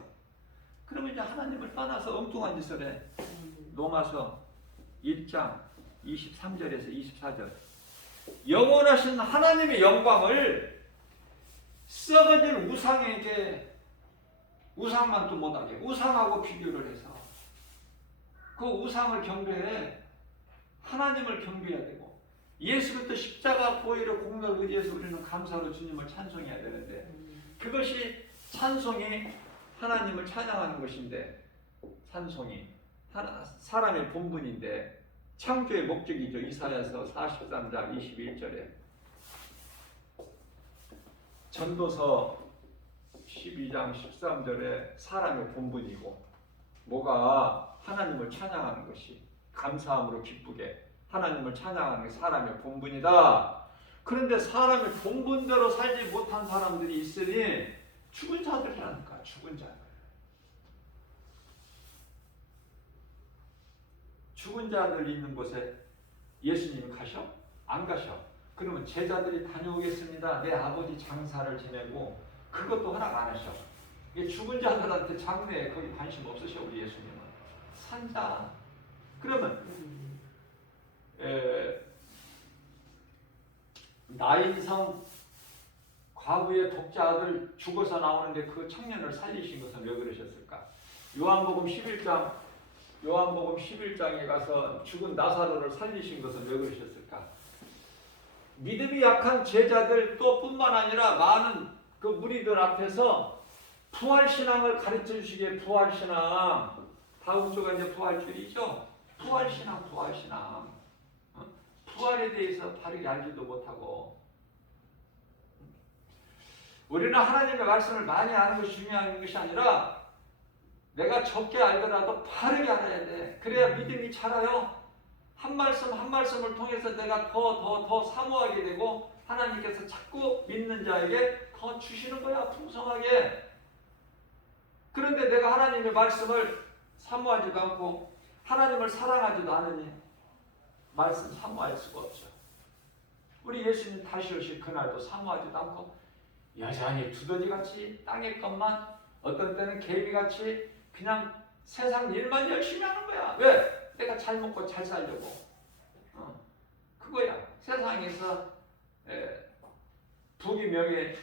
그러면 이제 하나님을 떠나서 엉뚱한 짓을 해. 로마서 1장 23절에서 24절. 영원하신 하나님의 영광을 썩어질 우상에게 우상만 또 못하게 우상하고 비교를 해서 그 우상을 경배해. 하나님을 경배해야 되고 예수 그리스도 십자가 보혈의 공로를 의지해서 우리는 감사로 주님을 찬송해야 되는데 그것이 찬송이 하나님을 찬양하는 것인데 찬송이 사람의 본분인데 창조의 목적이죠. 이사야서 43장 21절에 전도서 12장 13절에 사람의 본분이고 뭐가 하나님을 찬양하는 것이 감사함으로 기쁘게 하나님을 찬양하는 게 사람의 본분이다. 그런데 사람의 본분대로 살지 못한 사람들이 있으니 죽은 자들이라니까. 죽은 자들. 죽은 자들 있는 곳에 예수님이 가셔? 안 가셔. 그러면 제자들이 다녀오겠습니다. 내 아버지 장사를 지내고 그것도 허락 안 하셔. 죽은 자들한테 장례에 거기 관심 없으셔. 우리 예수님은. 산자. 그러면 나인성 과부의 독자 아들 죽어서 나오는데 그 청년을 살리신 것은 왜 그러셨을까? 요한복음 11장에 가서 죽은 나사로를 살리신 것은 왜 그러셨을까? 믿음이 약한 제자들 또 뿐만 아니라 많은 그 무리들 앞에서 부활신앙을 가르쳐 주시기에 부활신앙, 다음 주가 이제 부활주일이죠. 부활신앙. 부활에 대해서 바르게 알지도 못하고, 우리는 하나님의 말씀을 많이 아는 것이 중요한 것이 아니라 내가 적게 알더라도 바르게 알아야 돼. 그래야 믿음이 자라요. 한 말씀 한 말씀을 통해서 내가 더 사모하게 되고 하나님께서 자꾸 믿는 자에게 더 주시는 거야, 풍성하게. 그런데 내가 하나님의 말씀을 사모하지도 않고 하나님을 사랑하지도 않으니 말씀 사모할 수가 없죠. 우리 예수님 다시 오실 그날도 사모하지도 않고 여전히 두더지같이 땅의 것만, 어떤 때는 개미같이 그냥 세상 일만 열심히 하는 거야. 왜? 내가 잘 먹고 잘 살려고. 그거야. 세상에서 부귀 명예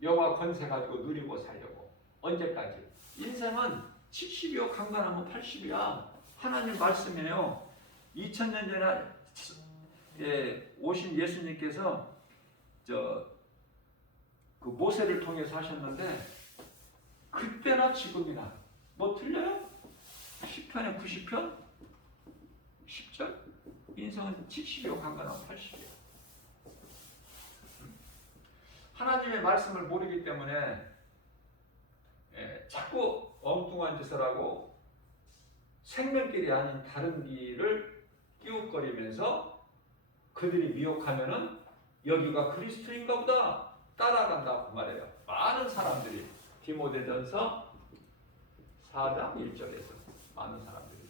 영화 권세 가지고 누리고 살려고. 언제까지? 인생은 70이요 강간하면 80이야. 하나님 말씀이에요. 2000년 전에 오신 예수님께서 그 모세를 통해서 하셨는데 그때나 지금이나 뭐 틀려요? 10편에 90편? 10절? 인생은 70이요 강간하면 80이요. 하나님의 말씀을 모르기 때문에 자꾸 엉뚱한 짓을 하고 생명길이 아닌 다른 길을 끼웃거리면서 그들이 미혹하면은 여기가 그리스도인가 보다 따라간다고 말해요. 많은 사람들이 디모데전서 4장 1절에서 많은 사람들이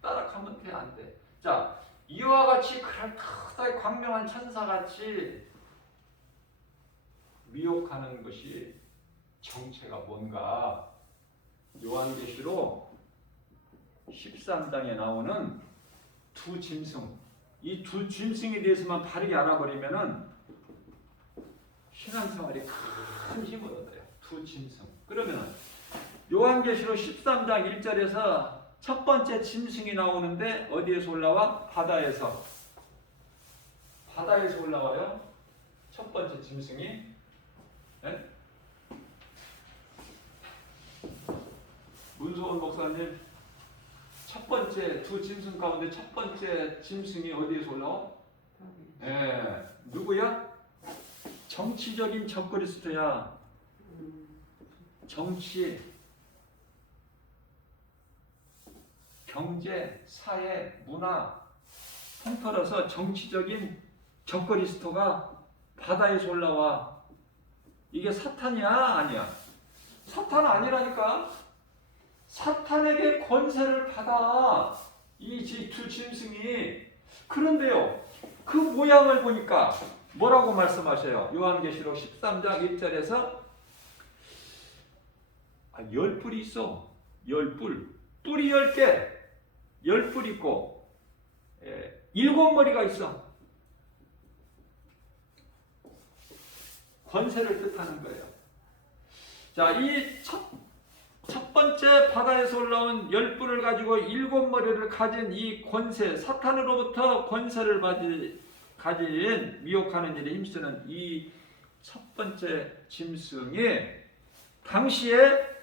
따라가면 돼, 안 돼? 자, 이와 같이 그럴듯하게 광명한 천사같이 미혹하는 것이 정체가 뭔가? 요한계시록 13장에 나오는 두 짐승, 이 두 짐승에 대해서만 바르게 알아버리면은 신앙생활이 큰 힘을 얻어요. 두 짐승. 그러면은 요한계시록 13장 1절에서 첫 번째 짐승이 나오는데 어디에서 올라와? 바다에서 올라와요. 첫 번째 짐승이. 네? 문소원 목사님, 첫 번째 두 짐승 가운데 첫 번째 짐승이 어디에서 올라와? 누구야? 정치적인 적그리스도야. 정치, 경제, 사회, 문화 통틀어서 정치적인 적그리스도가 바다에서 올라와. 이게 사탄이야? 아니야? 사탄 아니라니까? 사탄에게 권세를 받아, 이 두 짐승이. 그런데요, 그 모양을 보니까 뭐라고 말씀하셔요? 요한계시록 13장 1절에서 10뿔이 있어. 10뿔. 뿔이 10개. 10뿔 있고 7머리가 있어. 권세를 뜻하는 거예요. 자, 이 첫 번째 바다에서 올라온 10뿔을 가지고 7머리를 가진 이 권세, 사탄으로부터 권세를 가진 미혹하는 일에 힘쓰는 이 첫 번째 짐승이 당시에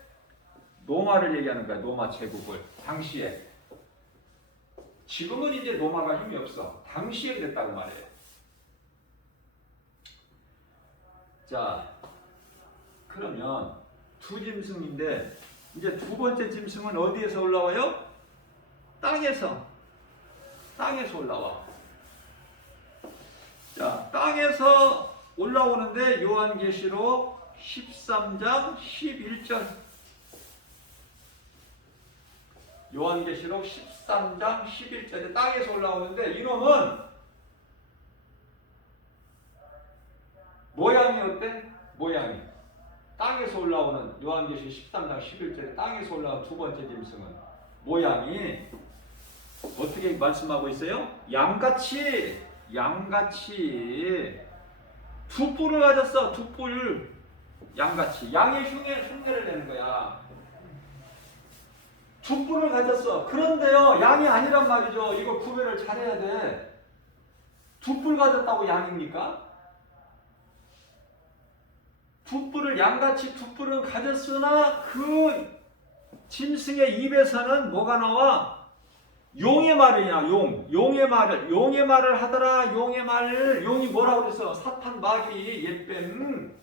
로마를 얘기하는 거야. 로마 제국을. 당시에. 지금은 이제 로마가 힘이 없어. 당시에 그랬다고 말해요. 자, 그러면 두 짐승인데 이제 두 번째 짐승은 어디에서 올라와요? 땅에서 올라와. 자, 땅에서 올라오는데 요한계시록 13장 11절. 요한계시록 13장 11절에 땅에서 올라오는데 이놈은 모양이 어때? 모양이. 땅에서 올라오는 요한계시록 13장 11절에 땅에서 올라온 두 번째 짐승은 모양이 어떻게 말씀하고 있어요? 양같이 양같이 두 뿔을 가졌어. 두 뿔 양같이. 양의 흉내를 내는 거야. 두 뿔을 가졌어. 그런데요, 양이 아니란 말이죠. 이거 구별을 잘해야 돼. 두 뿔 가졌다고 양입니까? 두 뿔을 양같이 두 뿔은 가졌으나 그 짐승의 입에서는 뭐가 나와? 용의 말이냐, 용의 말을 하더라. 용의 말을, 용이 뭐라고 그랬어? 사탄 마귀 옛뱀.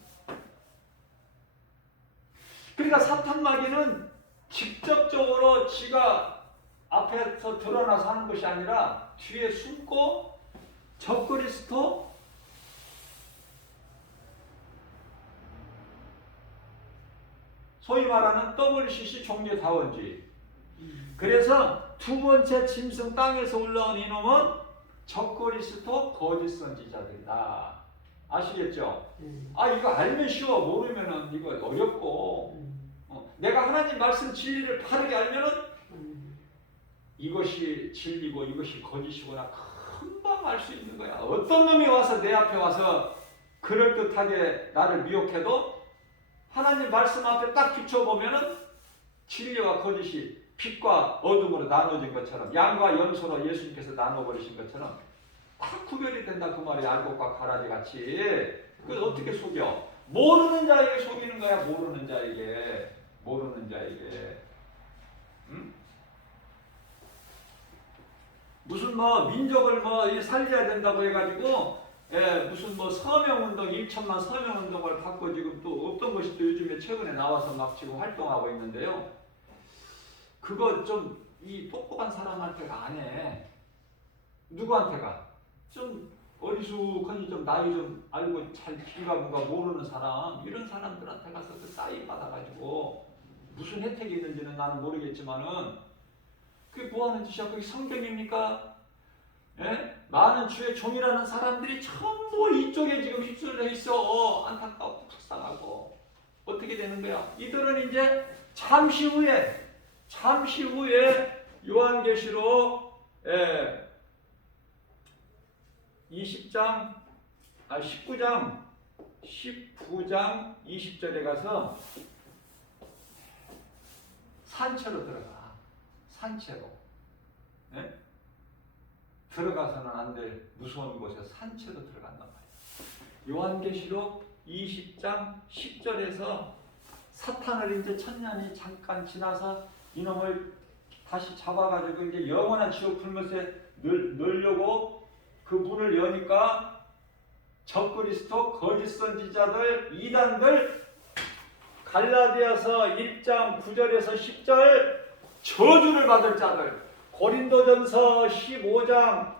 그러니까 사탄 마귀는 직접적으로 지가 앞에서 드러나서 하는 것이 아니라 뒤에 숨고 적그리스도, 소위 말하는 WCC 종려다원주의. 그래서 두 번째 짐승 땅에서 올라온 이놈은 적그리스도 거짓 선지자들이다. 아시겠죠? 아, 이거 알면 쉬워. 모르면은 이거 어렵고. 내가 하나님 말씀 진리를 바르게 알면은 이것이 진리고 이것이 거짓이구나 금방 알 수 있는 거야. 어떤 놈이 와서 내 앞에 와서 그럴듯하게 나를 미혹해도 하나님 말씀 앞에 딱 비춰보면은 진리와 거짓이 빛과 어둠으로 나눠진 것처럼, 양과 염소로 예수님께서 나눠버리신 것처럼 딱 구별이 된다 그 말이. 알곡과 가라지 같이. 그걸 어떻게 속여? 모르는 자에게 속이는 거야. 모르는 자에게. 응? 무슨 뭐 민족을 뭐 살려야 된다고 해가지고 무슨 뭐 서명운동 1천만 서명운동을 받고 지금 또 어떤 것이 또 요즘에 최근에 나와서 막 지금 활동하고 있는데요. 그거 좀 이 똑똑한 사람한테가 안 해. 누구한테가? 좀 어리숙하니 좀 나이 좀 알고 잘 길가 뭔가 모르는 사람, 이런 사람들한테 가서 그 사인 받아가지고 무슨 혜택이 있는지는 나는 모르겠지만은 그게 뭐 하는 짓이야? 그게 성경입니까? 예? 많은 주의 종이라는 사람들이 전부 이쪽에 지금 휩쓸려 있어. 안타깝고 속상하고. 어떻게 되는 거야? 이들은 이제 잠시 후에 요한계시록 19장 20절에 가서 산채로 들어가. 산채로. 네? 들어가서는 안 될 무서운 곳에 산채로 들어간단 말이에요. 요한계시록 20장 10절에서 사탄을 이제 천년이 잠깐 지나서 이놈을 다시 잡아가지고 이제 영원한 지옥 불못에 넣으려고 그 문을 여니까 적그리스도 거짓 선지자들 이단들 갈라디아서 1장 9절에서 10절 저주를 받을 자들, 고린도전서 16장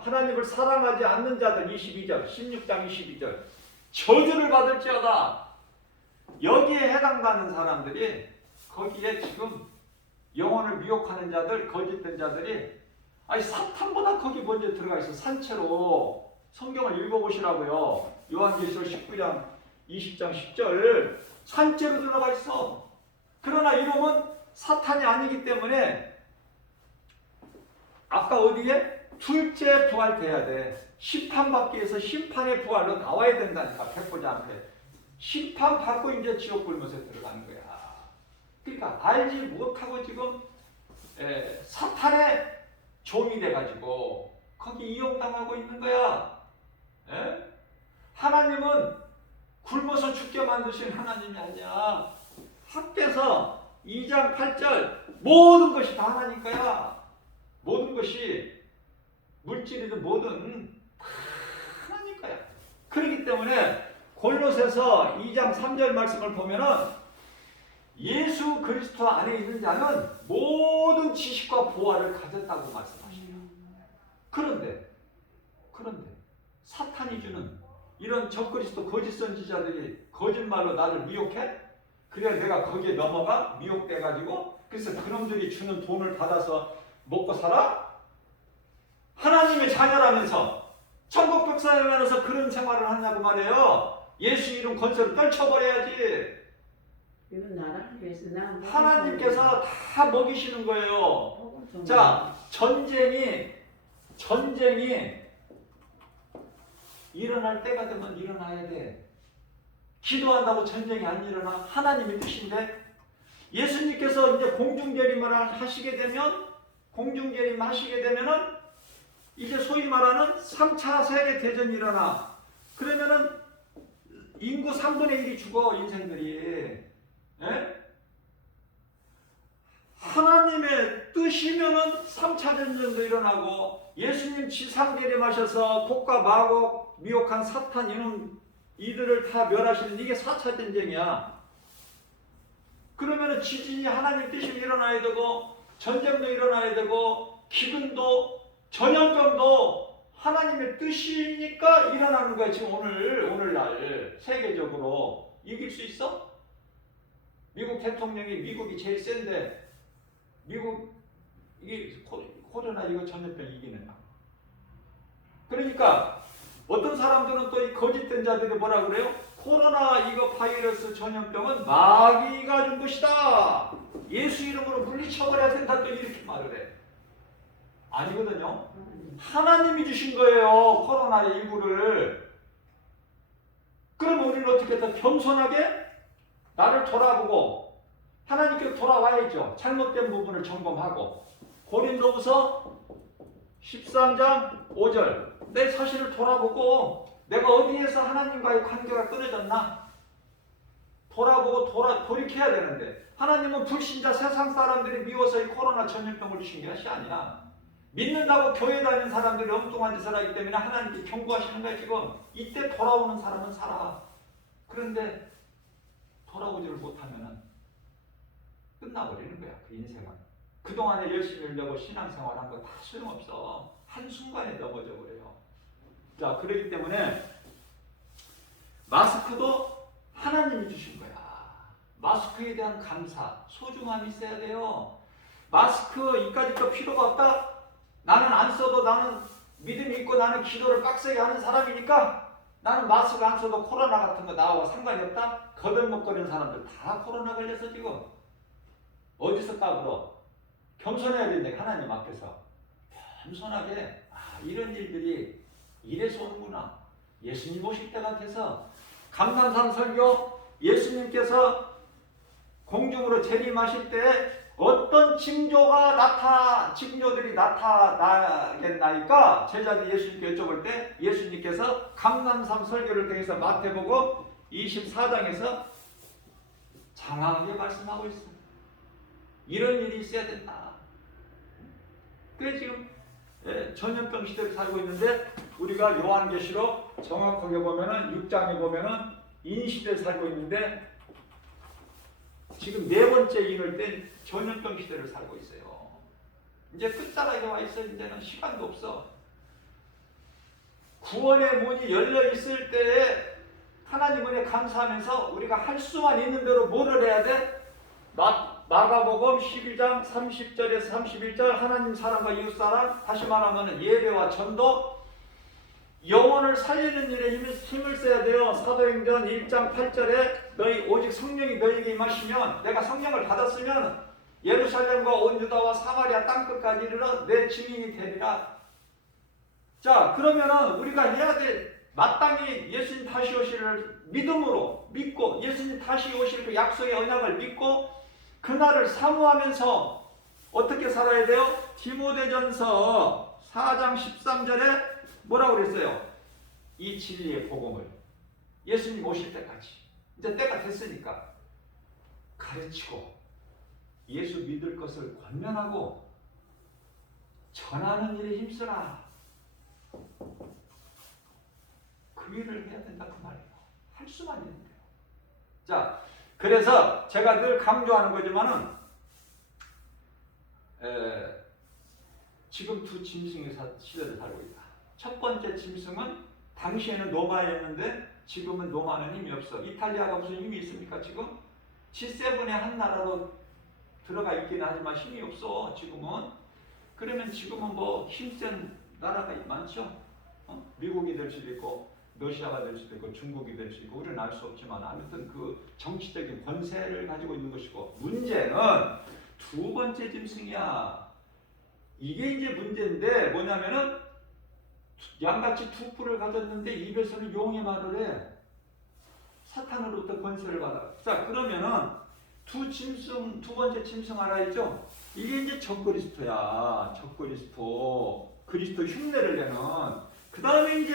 하나님을 사랑하지 않는 자들 22절 16장 22절 저주를 받을지어다. 여기에 해당하는 사람들이 거기에 지금 영혼을 미혹하는 자들, 거짓된 자들이 사탄보다 거기 먼저 들어가 있어. 산채로 성경을 읽어보시라고요. 요한계시록 19장 20장 10절 산채로 들어가 있어. 그러나 이놈은 사탄이 아니기 때문에 아까 어디에? 둘째 부활돼야 돼. 심판받기 위해서 심판의 부활로 나와야 된다니까. 백보자 앞에 심판받고 이제 지옥 불못에 들어가는 거야. 그러니까 알지 못하고 지금 사탄의 종이 돼가지고 거기 이용당하고 있는 거야. 하나님은 굶어서 죽게 만드신 하나님이 아니야. 학개서 2장 8절 모든 것이 다 하나님 거야. 모든 것이 물질이든 뭐든 다 하나님 거야. 그렇기 때문에 골로새서 2장 3절 말씀을 보면은 예수 그리스도 안에 있는 자는 모든 지식과 보화를 가졌다고 말씀하시네요. 그런데 사탄이 주는 이런 적그리스도 거짓 선지자들이 거짓말로 나를 미혹해? 그래야 내가 거기에 넘어가 미혹돼가지고 그래서 그놈들이 주는 돈을 받아서 먹고 살아? 하나님의 자녀라면서 천국 백성이면서 그런 생활을 하냐고 말이에요. 예수 이름 건설을 떨쳐버려야지. 이건 나라를 위해서 하나님께서 다 먹이시는 거예요. 자, 전쟁이 전쟁이 일어날 때가 되면 일어나야 돼. 기도한다고 전쟁이 안 일어나. 하나님의 뜻인데 예수님께서 이제 공중재림을 하시게 되면 이제 소위 말하는 3차 세계대전이 일어나. 그러면은 인구 3분의 1이 죽어, 인생들이. 예? 하나님의 뜻이면은 3차 전쟁도 일어나고, 예수님 지상재림하셔서 곡과 마곡, 미혹한 사탄 이들을 다 멸하시는 이게 4차 전쟁이야. 그러면은 지진이 하나님 뜻이 일어나야 되고, 전쟁도 일어나야 되고, 기근도, 전염병도 하나님의 뜻이니까 일어나는 거야. 지금 오늘날 세계적으로 이길 수 있어? 미국 대통령이 미국이 제일 센데 미국 이게 코로나 이거 전염병 이기는. 그러니까 어떤 사람들은 또 이 거짓된 자들이 뭐라 그래요? 코로나 이거 바이러스 전염병은 마귀가 준 것이다. 예수 이름으로 물리쳐버려야 된다. 또 이렇게 말을 해. 아니거든요. 하나님이 주신 거예요. 코로나19를. 그럼 우리는 어떻게 더 겸손하게 나를 돌아보고 하나님께 돌아와야죠. 잘못된 부분을 점검하고. 고린도후서 13장 5절 내 사실을 돌아보고 내가 어디에서 하나님과의 관계가 끊어졌나 돌아보고 돌이켜야 되는데 하나님은 불신자 세상 사람들이 미워서 이 코로나 전염병을 주신 것이 아니야. 믿는다고 교회 다니는 사람들이 엉뚱한 짓을 하기 때문에 하나님께 경고하시는 거야. 지금 이때 돌아오는 사람은 살아. 그런데 돌아오지를 못하면 끝나버리는 거야. 그 인생은. 그동안에 열심히 내고 신앙생활한 거 다 소용없어. 한순간에 넘어져 버려요. 자, 그렇기 때문에 마스크도 하나님이 주신 거야. 마스크에 대한 감사, 소중함이 있어야 돼요. 마스크 이까짓 거 필요가 없다? 나는 안 써도 나는 믿음이 있고 나는 기도를 빡세게 하는 사람이니까 나는 마스크 안 써도 코로나 같은 거 나와 상관이 없다? 거들먹거리는 사람들 다 코로나 걸려서 지금 어디서 까불어? 겸손해야 된대. 하나님 앞에서 겸손하게 이런 일들이 이래서 오는구나. 예수님 오실 때가 돼서 감탄산 설교 예수님께서 공중으로 재림하실 때 어떤 징조들이 나타나겠나이까? 제자들이 예수님께 여쭤볼 때 예수님께서 감람산 설교를 통해서 마태복음 24장에서 장황하게 말씀하고 있습니다. 이런 일이 있어야 된다. 그래 지금 전염병 시대를 살고 있는데 우리가 요한계시록 정확하게 보면은 6장에 보면은 인시대를 살고 있는데 지금 4번째 인을 뗀 전염병 시대를 살고 있어요. 이제 끝자락에 와 있어. 이제는 시간도 없어. 구원의 문이 열려 있을 때에 하나님 은혜 감사하면서 우리가 할 수만 있는 대로 뭐를 해야 돼? 마가복음 11장 30절에서 31절 하나님 사랑과 이웃사랑, 다시 말하면 예배와 전도, 영혼을 살리는 일에 힘을 써야 돼요. 사도행전 1장 8절에 너희 오직 성령이 너희에게 임하시면 내가 성령을 받았으면 예루살렘과 온 유다와 사마리아 땅끝까지 이르러 내 증인이 되리라. 자, 그러면은 우리가 해야 돼. 마땅히 예수님 다시 오시를 믿음으로 믿고 예수님 다시 오실 그 약속의 언약을 믿고 그날을 사모하면서 어떻게 살아야 돼요? 디모데전서 4장 13절에 뭐라고 그랬어요? 이 진리의 복음을 예수님 오실 때까지 이제 때가 됐으니까 가르치고 예수 믿을 것을 권면하고 전하는 일에 힘쓰라. 그 일을 해야 된다 그 말이에요. 할 수만 있는 거예요. 자, 그래서 제가 늘 강조하는 거지만은 지금 두 짐승의 시대를 살고 있다. 첫 번째 짐승은 당시에는 로마였는데 지금은 로마는 힘이 없어. 이탈리아가 무슨 힘이 있습니까 지금? G7의 한 나라로 들어가 있기는 하지만 힘이 없어 지금은. 그러면 지금은 뭐 힘센 나라가 많죠. 미국이 될 수도 있고 러시아가 될 수도 있고 중국이 될 수도 있고 우리는 알 수 없지만 아무튼 그 정치적인 권세를 가지고 있는 것이고, 문제는 두 번째 짐승이야. 이게 이제 문제인데 뭐냐면은 양같이 두 뿔을 가졌는데 입에서는 용의 말을 해. 사탄으로부터 권세를 받아. 자, 그러면은 두 번째 짐승 알아야죠? 이게 이제 적그리스도야. 적그리스도. 그리스도 흉내를 내는. 그 다음에 이제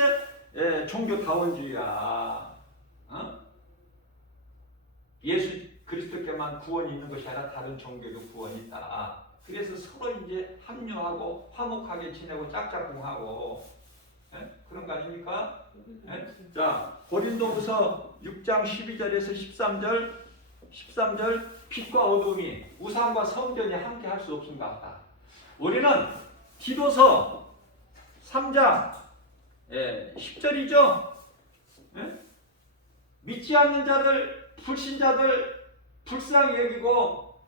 종교다원주의야. 어? 예수 그리스도께만 구원이 있는 것이 아니라 다른 종교도 구원이 있다. 그래서 서로 이제 합류하고 화목하게 지내고 짝짝꿍하고 그런 거 아닙니까? 자, 고린도후서 6장 12절에서 13절 빛과 어둠이 우상과 성전이 함께 할 수 없음 같다. 우리는 디도서 3장 10절이죠. 믿지 않는 자들, 불신자들 불쌍히 여기고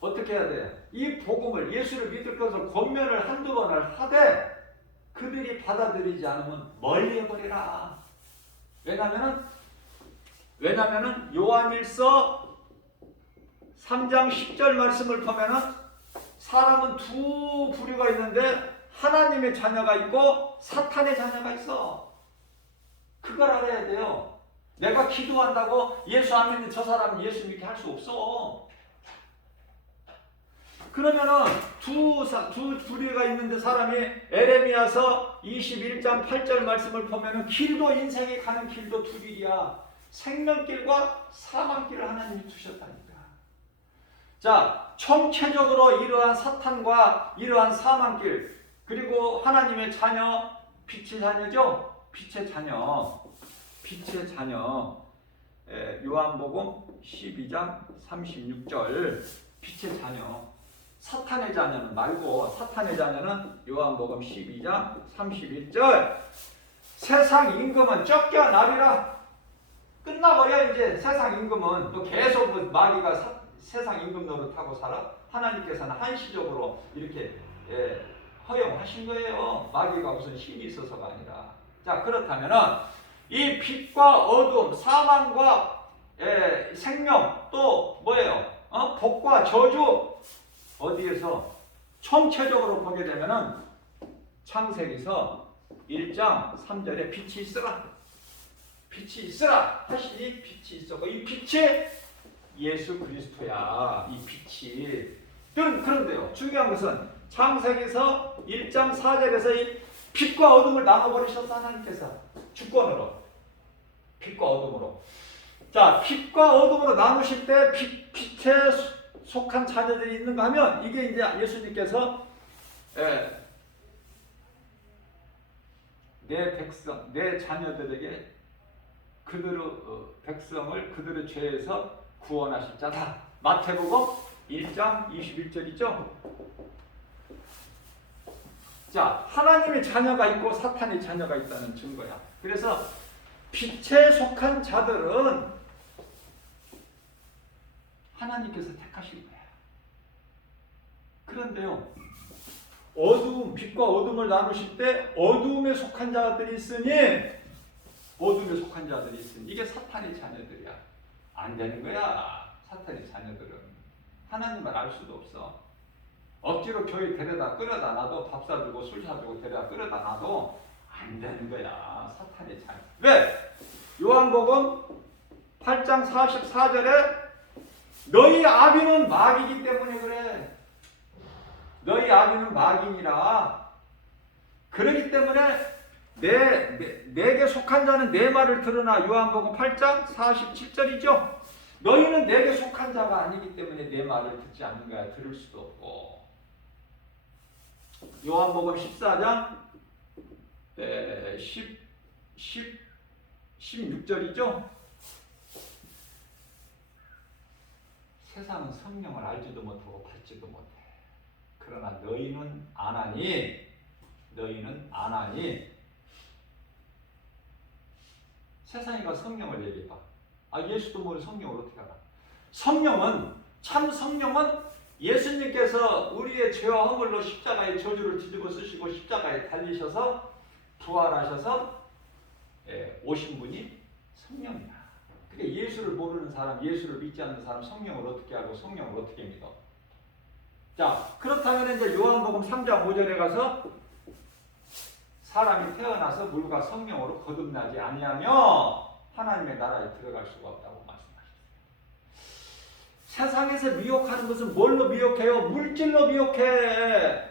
어떻게 해야 돼? 이 복음을 예수를 믿을 것을 권면을 한두 번을 하되 그들이 받아들이지 않으면 멀리 해버리라. 왜냐면은 요한일서 3장 10절 말씀을 보면은 사람은 두 부류가 있는데 하나님의 자녀가 있고 사탄의 자녀가 있어. 그걸 알아야 돼요. 내가 기도한다고 예수 안 믿는 저 사람은 예수 믿게 할 수 없어. 그러면은 두 부류가 있는데 사람이 에레미야서 21장 8절 말씀을 보면은 길도 인생에 가는 길도 두 길이야. 생명길과 사망길을 하나님이 두셨다니까. 자, 총체적으로 이러한 사탄과 이러한 사망길 그리고 하나님의 자녀, 빛의 자녀죠? 빛의 자녀. 요한복음 12장 36절 빛의 자녀. 사탄의 자녀는 말고 사탄의 자녀는 요한복음 12장 31절 세상 임금은 쫓겨나리라. 끝나버려. 이제 세상 임금은 또 계속 마귀가 세상 임금 노릇하고 살아. 하나님께서는 한시적으로 이렇게 허용하신 거예요. 마귀가 무슨 힘이 있어서가 아니라. 자, 그렇다면은 이 빛과 어둠, 사망과 생명 또 뭐예요? 복과 저주 어디에서 총체적으로 보게 되면은 창세기서 1장 3절에 빛이 있으라. 빛이 있으라 하시니 빛이 있었고 이 빛이 예수 그리스도야. 이 빛이. 그런데요. 중요한 것은 창세기서 1장 4절에서 이 빛과 어둠을 나눠버리셨어. 하나님께서 주권으로. 빛과 어둠으로. 자, 빛과 어둠으로 나누실 때 빛에 속한 자녀들이 있는가 하면 이게 이제 예수님께서 내 백성, 내 자녀들에게 그들의 백성을 그들의 죄에서 구원하실 자다. 마태복음 1장 21절이죠. 자, 하나님의 자녀가 있고 사탄의 자녀가 있다는 증거야. 그래서 빛에 속한 자들은 하나님께서 택하신 거야. 그런데요, 빛과 어둠을 나누실 때 어둠에 속한 자들이 있으니 이게 사탄의 자녀들이야. 안 되는 거야. 사탄의 자녀들은 하나님을 알 수도 없어. 억지로 교회 데려다 끌어다 놔도 밥 사주고 술 사주고 데려다 끌어다 놔도 안 되는 거야. 사탄의 자녀. 왜? 요한복음 8장 44절에 너희 아비는 마귀이기 때문에 그래. 너희 아비는 마귀니라. 그렇기 때문에 내게 속한 자는 내 말을 들으나. 요한복음 8장 47절이죠. 너희는 내게 속한 자가 아니기 때문에 내 말을 듣지 않는 거야. 들을 수도 없고. 요한복음 14장 16절이죠. 세상은 성령을 알지도 못하고 받지도 못해. 그러나 너희는 아나니 세상이가 성령을 얘기해봐. 예수도 모르는 성령을 어떻게 알아? 참 성령은 예수님께서 우리의 죄와 허물로 십자가의 저주를 뒤집어 쓰시고 십자가에 달리셔서 부활하셔서 오신 분이 성령이야. 그러니까 예수를 모르는 사람, 예수를 믿지 않는 사람 성령을 어떻게 알고 성령을 어떻게 믿어? 자, 그렇다면 이제 요한복음 3장 5절에 가서 사람이 태어나서 물과 성령으로 거듭나지 아니하며 하나님의 나라에 들어갈 수가 없다고 말씀하셨어요. 세상에서 미혹하는 것은 뭘로 미혹해요? 물질로 미혹해.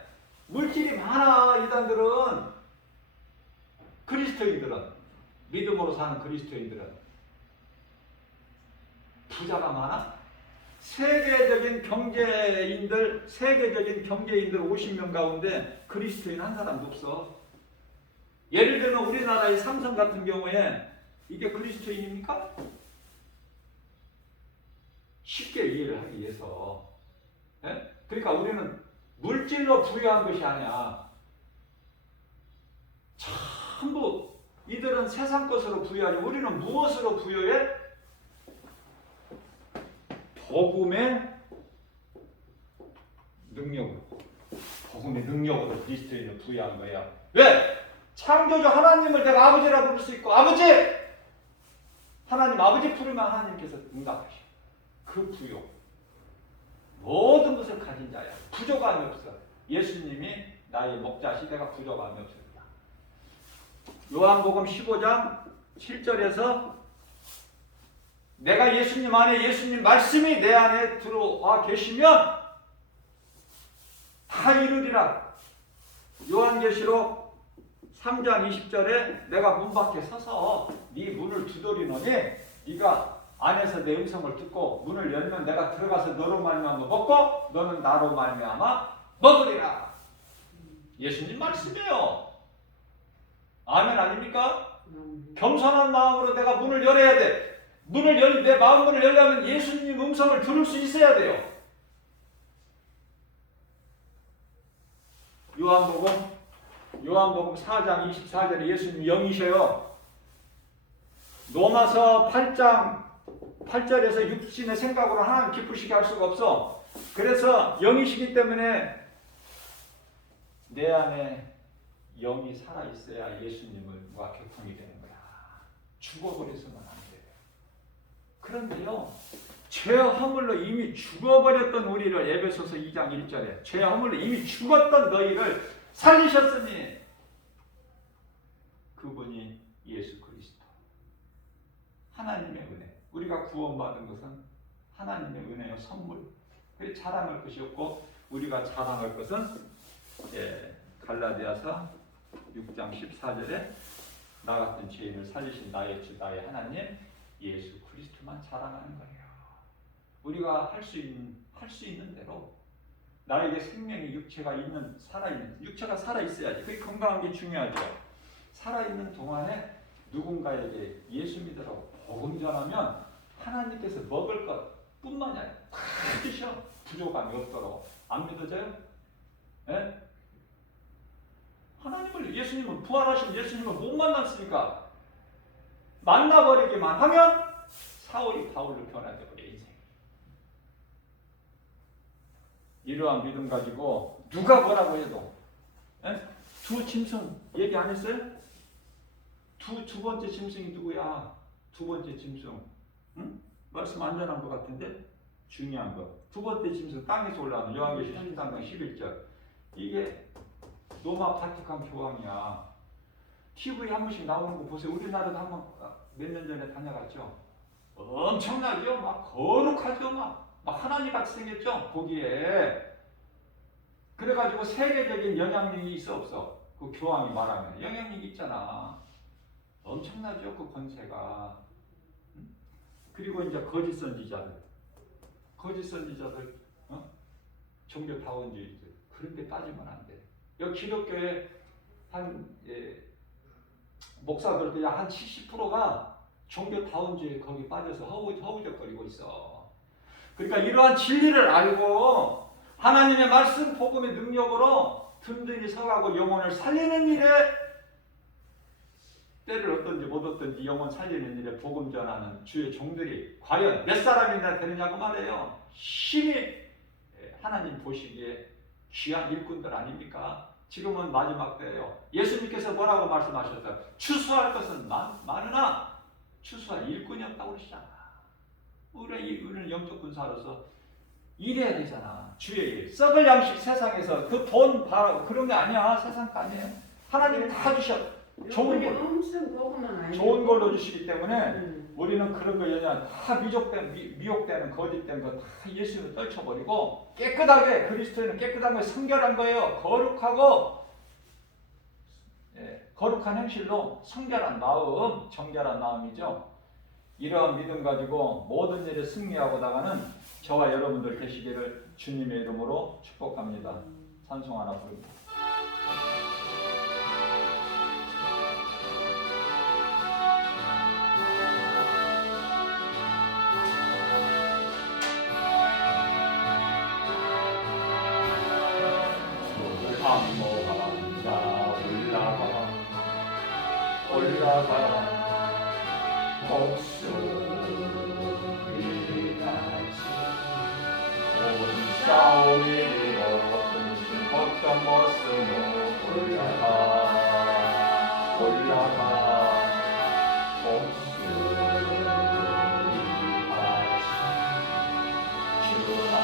물질이 많아. 이단들은, 그리스도인들은, 믿음으로 사는 그리스도인들은 부자가 많아? 세계적인 경제인들 50명 가운데 그리스도인 한 사람도 없어. 예를 들면 우리나라의 삼성 같은 경우에 이게 그리스도인입니까? 쉽게 이해를 하기 위해서. 예? 그러니까 우리는 물질로 부유한 것이 아니야. 전부 이들은 세상 것으로 부유하지 우리는 무엇으로 부유해? 복음의 능력으로. 복음의 능력으로 그리스도인을 부유한 거야. 왜? 창조주 하나님을 내가 아버지라 부를 수 있고, 아버지! 하나님 아버지 부르면 하나님께서 응답하셔. 그 부요. 모든 것을 가진 자야. 부족함이 없어. 예수님이 나의 목자 시대가 부족함이 없습니다. 요한복음 15장 7절에서 내가 예수님 안에 예수님 말씀이 내 안에 들어와 계시면 다 이루리라. 요한계시록 3장 20절에 내가 문 밖에 서서 네 문을 두드리노니 네가 안에서 내 음성을 듣고 문을 열면 내가 들어가서 너로 말미암아 먹고 너는 나로 말미암아 먹으리라. 예수님 말씀이에요. 아멘 아닙니까? 겸손한 마음으로 내가 문을 열어야 돼. 내 마음문을 열려면 예수님 음성을 들을 수 있어야 돼요. 요한복음 4장 24절에 예수님 영이셔요. 로마서 8장 8절에서 육신의 생각으로 하나님 기쁘시게 할 수가 없어. 그래서 영이시기 때문에 내 안에 영이 살아있어야 예수님과 교통이 되는 거야. 죽어버려서는 안 돼요. 그런데요, 죄 허물로 이미 죽어버렸던 우리를 에베소서 2장 1절에 죄 허물로 이미 죽었던 너희를 살리셨으니 그분이 예수 그리스도. 하나님의 은혜. 우리가 구원받은 것은 하나님의 은혜의 선물. 자랑할 것이 없고 우리가 자랑할 것은 갈라디아서 6장 14절에 나 같은 죄인을 살리신 나의 주 나의 하나님 예수 그리스도만 자랑하는 거예요. 우리가 할 수 있는 대로 나에게 생명의 육체가 살아있는 육체가 살아있어야지. 그게 건강한 게 중요하죠. 살아있는 동안에 누군가에게 예수 믿으라고 복음 전하면 하나님께서 먹을 것 뿐만이 아니라 다 주셔. 부족함이 없도록. 안 믿어져요? 예? 예수님은 부활하신 예수님을 못 만났으니까 만나버리기만 하면 사울이 바울로 변화되어버려 인생. 이러한 믿음 가지고 누가 뭐라고 해도 두 짐승 얘기 안 했어요? 두 번째 짐승이 누구야? 두 번째 짐승. 응? 말씀 안 전한 것 같은데 중요한 거. 두 번째 짐승 땅에서 올라오는 요한계시록 13장 11절. 이게 로마 바티칸 교황이야. TV에 한 번씩 나오는 거 보세요. 우리나라도 한 번 몇 년 전에 다녀갔죠. 엄청나죠. 막 거룩하죠. 막 하나님 같이 생겼죠. 거기에. 그래가지고 세계적인 영향력이 있어 없어? 그 교황이 말하면 영향력이 있잖아. 엄청나죠. 그 권세가. 그리고 이제 거짓 선지자들, 종교다원주의들 그런 데 빠지면 안 돼. 여기 기독교에 목사들도 한 70%가 종교다원주의에 거기 빠져서 허우적거리고 있어. 그러니까 이러한 진리를 알고 하나님의 말씀 복음의 능력으로 든든히 서가고 영혼을 살리는 일에 때를 얻든지 못 얻든지 영혼 살리는 일에 복음 전하는 주의 종들이 과연 몇 사람이나 되느냐고 말해요. 심히 하나님 보시기에 귀한 일꾼들 아닙니까? 지금은 마지막 때예요. 예수님께서 뭐라고 말씀하셨어요? 추수할 것은 많으나 추수할 일꾼이 없다고 그러시잖아. 우리는 영적 군사로서 일해야 되잖아. 주의 일. 썩을 양식 세상에서 그 돈 바라고 그런 게 아니야. 세상 거 아니에요. 하나님이 다 주셔. 좋은 걸. 엄청 그것만 아니고 좋은 걸로 주시기 때문에 음. 우리는 그런 거 연연 다 미혹되는 거짓된 거 다 예수로 떨쳐버리고 깨끗하게 그리스도인은 깨끗한 거 성결한 거예요. 거룩하고 거룩한 행실로 성결한 마음, 정결한 마음이죠. 이러한 믿음 가지고 모든 일에 승리하고 나가는 저와 여러분들 되시기를 주님의 이름으로 축복합니다. 찬송 하나 부릅니다. 올라가 목소리 같이 온 싸움이 어떤 모습으로 올라가 목소리 같이 주가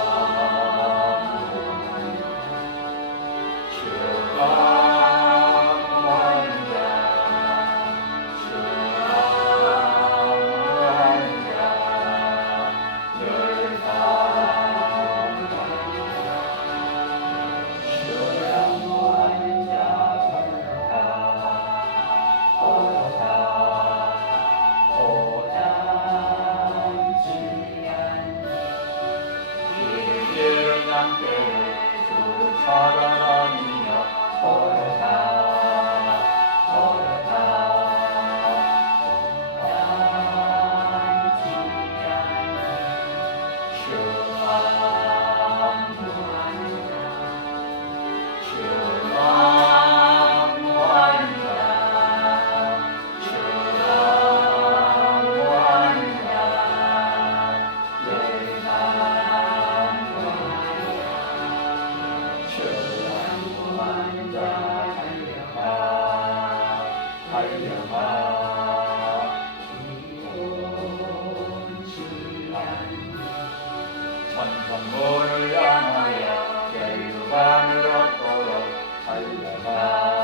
천성모를 향하여 결국만을 얻도록 달려가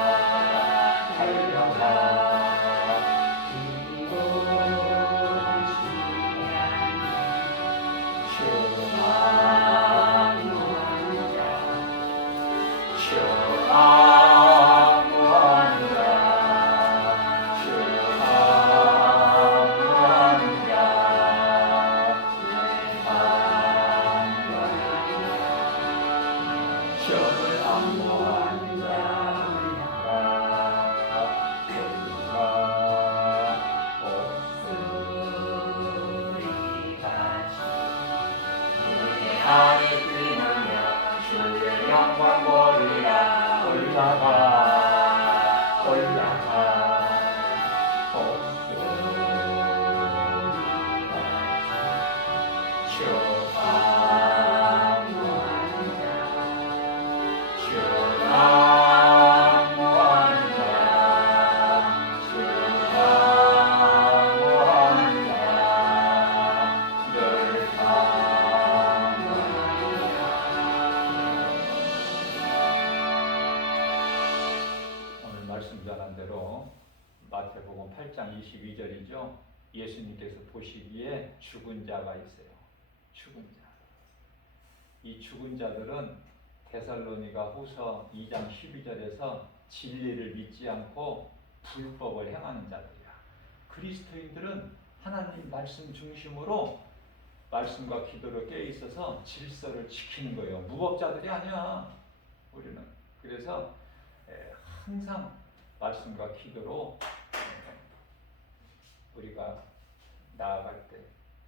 오늘 말씀 전한 대로 마태복음 8장 22절이죠. 예수님께서 보시기에 죽은 자가 있어요. 죽은 자. 이 죽은 자들은 데살로니가 후서 2장 12절에서 진리를 믿지 않고 불법을 행하는 자들이야. 그리스도인들은 하나님 말씀 중심으로 말씀과 기도로 깨어 있어서 질서를 지키는 거예요. 무법자들이 아니야. 우리는. 그래서 항상 말씀과 기도로 우리가 나아갈 때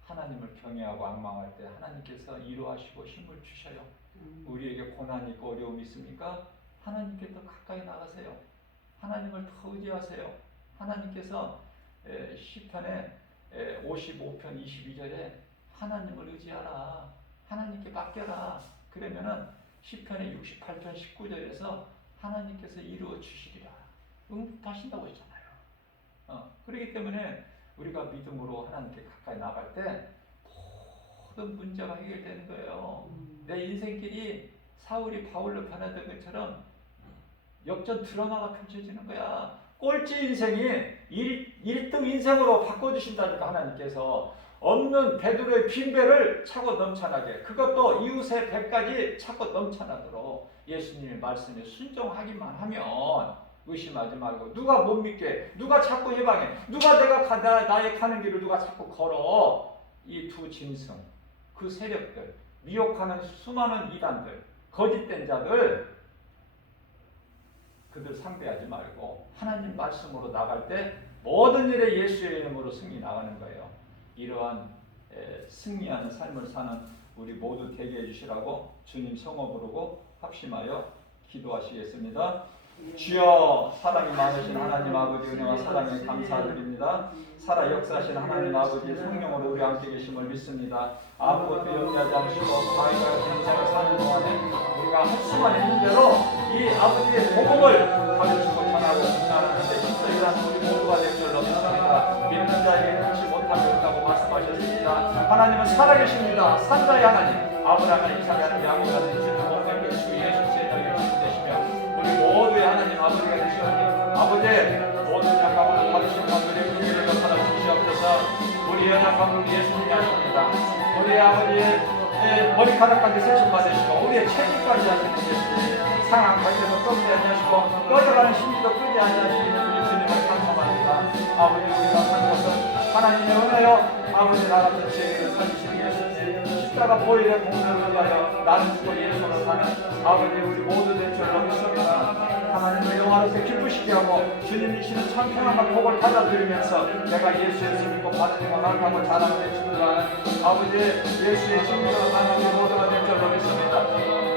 하나님을 경외하고 앙망할 때 하나님께서 이루하시고 힘을 주셔요. 우리에게 고난이 있고 어려움이 있습니까? 하나님께 더 가까이 나가세요. 하나님을 더 의지하세요. 하나님께서 시편에 55편 22절에 하나님을 의지하라. 하나님께 맡겨라. 그러면은 시편의 68편 19절에서 하나님께서 이루어 주시리라. 응답하신다고 했잖아요. 그렇기 때문에 우리가 믿음으로 하나님께 가까이 나갈 때 모든 문제가 해결되는 거예요. 내 인생길이 사울이 바울로 변화된 것처럼 역전 드라마가 펼쳐지는 거야. 꼴찌 인생이 1등 인생으로 바꿔주신다니까 하나님께서. 없는 베드로의 빈배를 차고 넘쳐나게, 그것도 이웃의 배까지 차고 넘쳐나도록 예수님의 말씀에 순종하기만 하면 의심하지 말고, 누가 못 믿게, 누가 자꾸 해방해, 누가 나의 가는 길을 누가 자꾸 걸어. 이 두 짐승, 그 세력들, 미혹하는 수많은 이단들, 거짓된 자들, 그들 상대하지 말고 하나님 말씀으로 나갈 때 모든 일에 예수의 이름으로 승리 나가는 거예요. 이러한 승리하는 삶을 사는 우리 모두 되게 해주시라고 주님 성호 부르고 합심하여 기도하시겠습니다. 주여, 사랑이 많으신 하나님 아버지, 은혜와 사랑에 감사드립니다. 살아 역사하신 하나님 아버지, 성령으로 우리 함께 계심을 믿습니다. 아무것도 염려하지 않으시고 과일과 인생을 사는 동안에 우리가 할 수만 있는 대로 이 아버지의 복음을 가르치고 전하고 전하는데 힘써 일하는 우리 모두가 될 줄로 믿습니다. 믿는 자에게 그렇지 못함이 없다고 말씀하셨습니다. 하나님은 살아계십니다. 산자의 하나님, 아브라함의 이삭의 하나님, 야곱의 하나님, 주님 몸된 주 예수 제자의 주님 되시며 우리 모두의 하나님 아버지가 되시오니 아버지, 모든 영광을 받으신 분들의 긍휼을 나타나 주시옵소서. 우리 연약함을 예수님이 하십니다. 우리 아버지의 머리카락까지 세심 받으시고 우리의 책임까지 하시는 예수님, 상한 관계도 꺾지 않으시고 떨어가는 심지도 끄지 않으시는 우리 주님을 감사합니다. 아버지, 우리가 사는 것은 하나님의 은혜요, 아버지 나라는 죄를 살리시는 예수님, 십자가 보혈의 공로를 위하여 나는 죽고 예수로 사는 아버지, 우리 모두 될 줄로 믿습니다. 하나님의 영화로서 기쁘시게 하고 주님이시는 참 평안과 복을 받아들이면서 내가 예수에서 믿고 받은 것을 알고 자랑하게 주는 아버지, 예수의 증거로 사는 우리 모두가 될 줄로 믿습니다.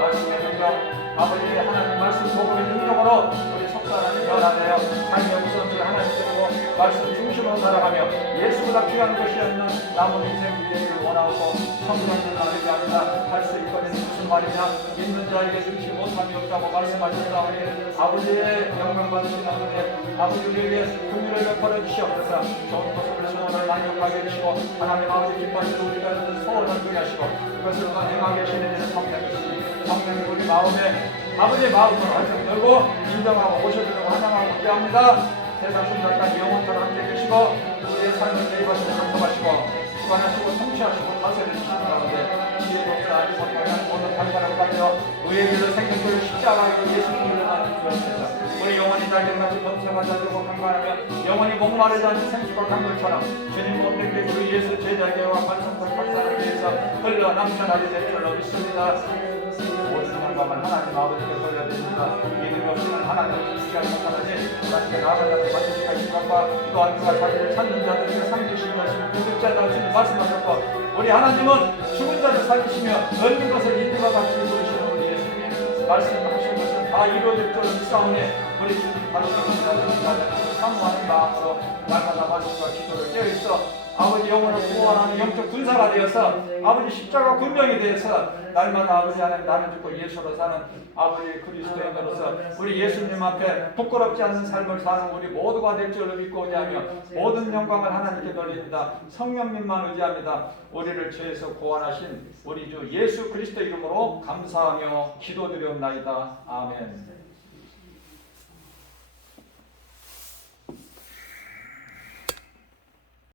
말씀의 능력, 아버지 하나님 말씀 복음의 능력으로 우리 속사람이 변화되어 삶의 우선을 하나님께로 말씀 중심으로 살아가며 예수보다 귀한 것이 없는 남은 인생 미래를 원하고 성령을 나누게 합니다. 할 수 있거든 무슨 말이냐, 믿는 자에게 능치 못함이 없다고 말씀하셨사오니 아버지의 영광 받으신 아버지, 아버지 우리에게 긍휼을 베풀어 주시옵소서. 좋은 것을 소원을 만족하게 해주시고 하나님 아버지 기뻐하시는 우리가 소원을 누게 하시고 그것을 행하게 하시는 이는 성령이시니 성령이 우리 마음에 아버지의 마음을 활짝 열고 인정하고 오셔주려고 환영하고 함께합니다. 세상 순간까지 영원토록 함께 계시고 우리의 삶을 대입하시고 감사하시고 주관하시고 통치하시고 다스려주시는 가운데 지혜롭게 아주 성령의 모든 단가를 가져 의의 길을 생명길을 십자가로 예수님을 나는 주옵소서. 우리 영원히 달걀같이 번성하자 되고 강건하며 영원히 목마르지 않는 생수가 강물처럼 주님 몸된 주 예수 제자교와 관성과 박사를 위해서 흘러 남천하게 될 줄로 믿습니다. 모든 영광은 하나님 아버지께 돌려드립니다. 믿음이 없이는 하나님을 주시하지 못하느니 하나님께 나아가자는 받으시가 있는 것과 또한 그가 자기를 찾는 자들에게 상 주시는 것을 구득자다 주님 말씀하셨고 우리 하나님은 죽은 자를 살리시며 얻는 것을 있는 것 같이 이루시는 우리 예수님 말씀하신 것은 다 이루어질 줄로 믿사오니 우리 주님 받으시는 자들을 사모하는 마음으로 날마다 말씀과 기도를 깨어있어 아버지 영혼을 구원하는 영적 군사가 되어서 아버지 십자가 군병이 되어서 날마다 아버지 안에 나는 죽고 예수로 사는 아버지 그리스도인으로서 우리 예수님 앞에 부끄럽지 않는 삶을 사는 우리 모두가 될 줄로 믿고 의지하며 모든 영광을 하나님께 돌립니다. 성령님만 의지합니다. 우리를 죄에서 구원하신 우리 주 예수 그리스도 이름으로 감사하며 기도드리옵나이다. 아멘.